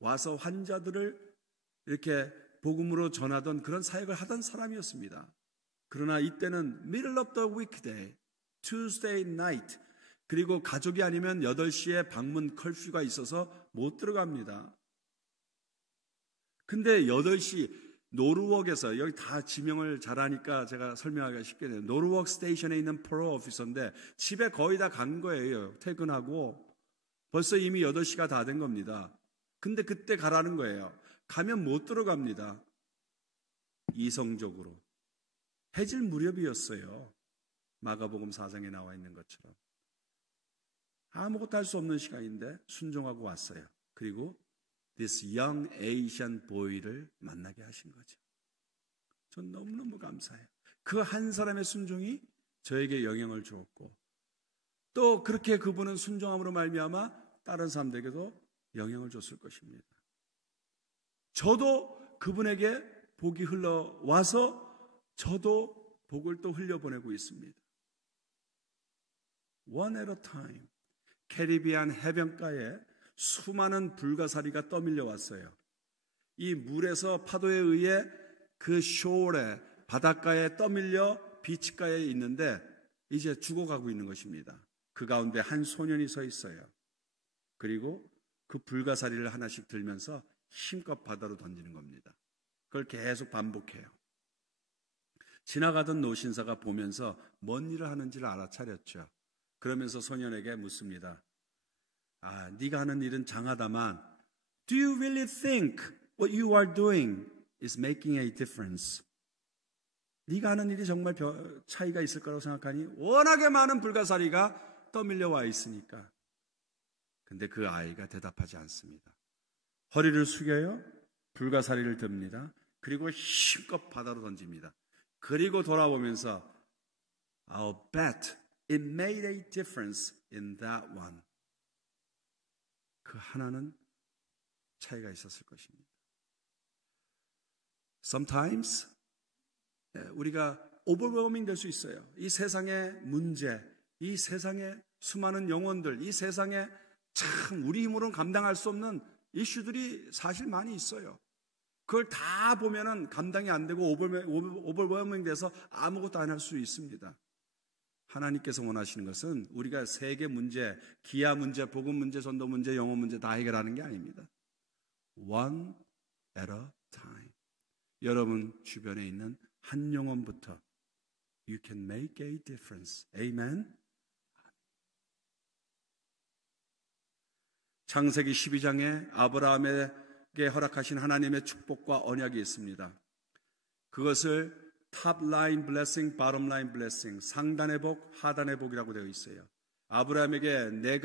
와서 환자들을 이렇게 복음으로 전하던 그런 사역을 하던 사람이었습니다. 그러나 이때는 middle of the weekday, Tuesday night, 그리고 가족이 아니면 8시에 방문 컬퓨가 있어서 못 들어갑니다. 근데 8시 노르웍에서, 여기 다 지명을 잘하니까 제가 설명하기가 쉽게 돼요. 노르웍 스테이션에 있는 프로 오피서인데 집에 거의 다 간 거예요. 퇴근하고 벌써 이미 8시가 다 된 겁니다. 근데 그때 가라는 거예요. 가면 못 들어갑니다. 이성적으로. 해질 무렵이었어요. 마가복음 4장에 나와 있는 것처럼. 아무것도 할 수 없는 시간인데 순종하고 왔어요. 그리고 this young Asian boy를 만나게 하신 거죠. 전 너무너무 감사해요. 그 한 사람의 순종이 저에게 영향을 주었고 또 그렇게 그분은 순종함으로 말미암아 다른 사람들에게도 영향을 줬을 것입니다. 저도 그분에게 복이 흘러와서 저도 복을 또 흘려보내고 있습니다. One at a time. 캐리비안 해변가에 수많은 불가사리가 떠밀려 왔어요. 이 물에서 파도에 의해 그 쇼얼에, 바닷가에 떠밀려 비치가에 있는데 이제 죽어가고 있는 것입니다. 그 가운데 한 소년이 서 있어요. 그리고 그 불가사리를 하나씩 들면서 힘껏 바다로 던지는 겁니다. 그걸 계속 반복해요. 지나가던 노신사가 보면서 뭔 일을 하는지를 알아차렸죠. 그러면서 소년에게 묻습니다. 네가 하는 일은 장하다만 Do you really think what you are doing is making a difference? 네가 하는 일이 정말 차이가 있을 거라고 생각하니? 워낙에 많은 불가사리가 떠밀려 와 있으니까. 근데 그 아이가 대답하지 않습니다. 허리를 숙여요. 불가사리를 듭니다. 그리고 힘껏 바다로 던집니다. 그리고 돌아보면서 I'll bet it made a difference in that one. 그 하나는 차이가 있었을 것입니다. Sometimes 우리가 overwhelming 될 수 있어요. 이 세상의 문제, 이 세상의 수많은 영혼들, 이 세상에 참 우리 힘으로는 감당할 수 없는 이슈들이 사실 많이 있어요. 그걸 다 보면은 감당이 안 되고 overwhelming 돼서 아무것도 안 할 수 있습니다. 하나님께서 원하시는 것은 우리가 세계 문제, 기아 문제, 복음 문제, 전도 문제, 영어 문제 다 해결하는 게 아닙니다. One at a time. 여러분 주변에 있는 한 영혼부터 You can make a difference. Amen. 창세기 12장에 아브라함에게 허락하신 하나님의 축복과 언약이 있습니다. 그것을 top line blessing, bottom line blessing, 상단의 복, 하단의 복이라고 되어 있어요. 아브라함에게 내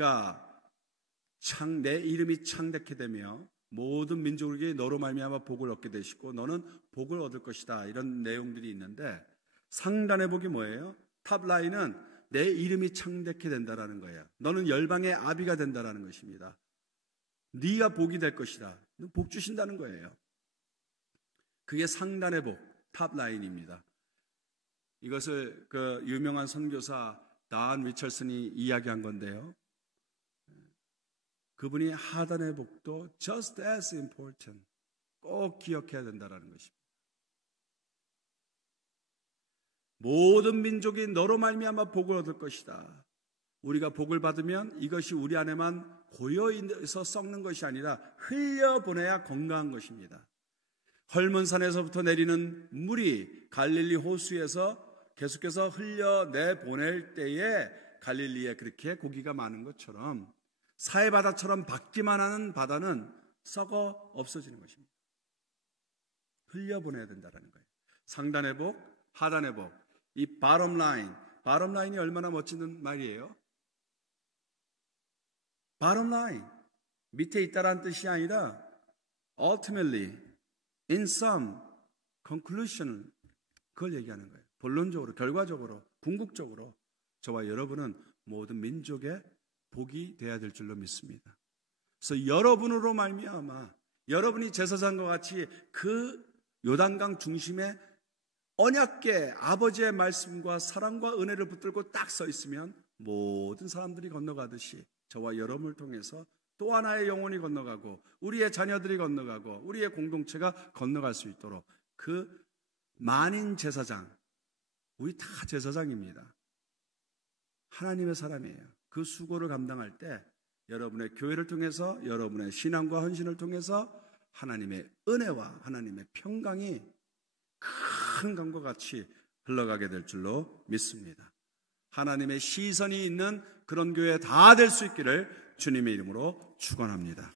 이름이 창대케 되며 모든 민족에게 너로 말미암아 복을 얻게 되시고 너는 복을 얻을 것이다. 이런 내용들이 있는데 상단의 복이 뭐예요? top line은 내 이름이 창대케 된다라는 거예요. 너는 열방의 아비가 된다라는 것입니다. 네가 복이 될 것이다. 복 주신다는 거예요. 그게 상단의 복, 탑라인입니다. 이것을 그 유명한 선교사 단 리처슨이 이야기한 건데요. 그분이 하단의 복도 just as important, 꼭 기억해야 된다는 것입니다. 모든 민족이 너로 말미암아 복을 얻을 것이다. 우리가 복을 받으면 이것이 우리 안에만 고여있어 썩는 것이 아니라 흘려보내야 건강한 것입니다. 헐몬산에서부터 내리는 물이 갈릴리 호수에서 계속해서 흘려내보낼 때에 갈릴리에 그렇게 고기가 많은 것처럼 사해바다처럼 받기만 하는 바다는 썩어 없어지는 것입니다. 흘려보내야 된다는 거예요. 상단의 복, 하단의 복. 이 bottom line이 얼마나 멋진 말이에요. bottom line, 밑에 있다라는 뜻이 아니라 ultimately, in sum, conclusion, 그걸 얘기하는 거예요. 본론적으로, 결과적으로, 궁극적으로 저와 여러분은 모든 민족의 복이 되어야 될 줄로 믿습니다. 그래서 여러분으로 말미암아 여러분이 제사장과 같이 그 요단강 중심에 언약궤 아버지의 말씀과 사랑과 은혜를 붙들고 딱 서 있으면 모든 사람들이 건너가듯이 저와 여러분을 통해서 또 하나의 영혼이 건너가고 우리의 자녀들이 건너가고 우리의 공동체가 건너갈 수 있도록 그 만인 제사장, 우리 다 제사장입니다. 하나님의 사람이에요. 그 수고를 감당할 때 여러분의 교회를 통해서 여러분의 신앙과 헌신을 통해서 하나님의 은혜와 하나님의 평강이 큰 강과 같이 흘러가게 될 줄로 믿습니다. 하나님의 시선이 있는 그런 교회 다 될 수 있기를 주님의 이름으로 축원합니다.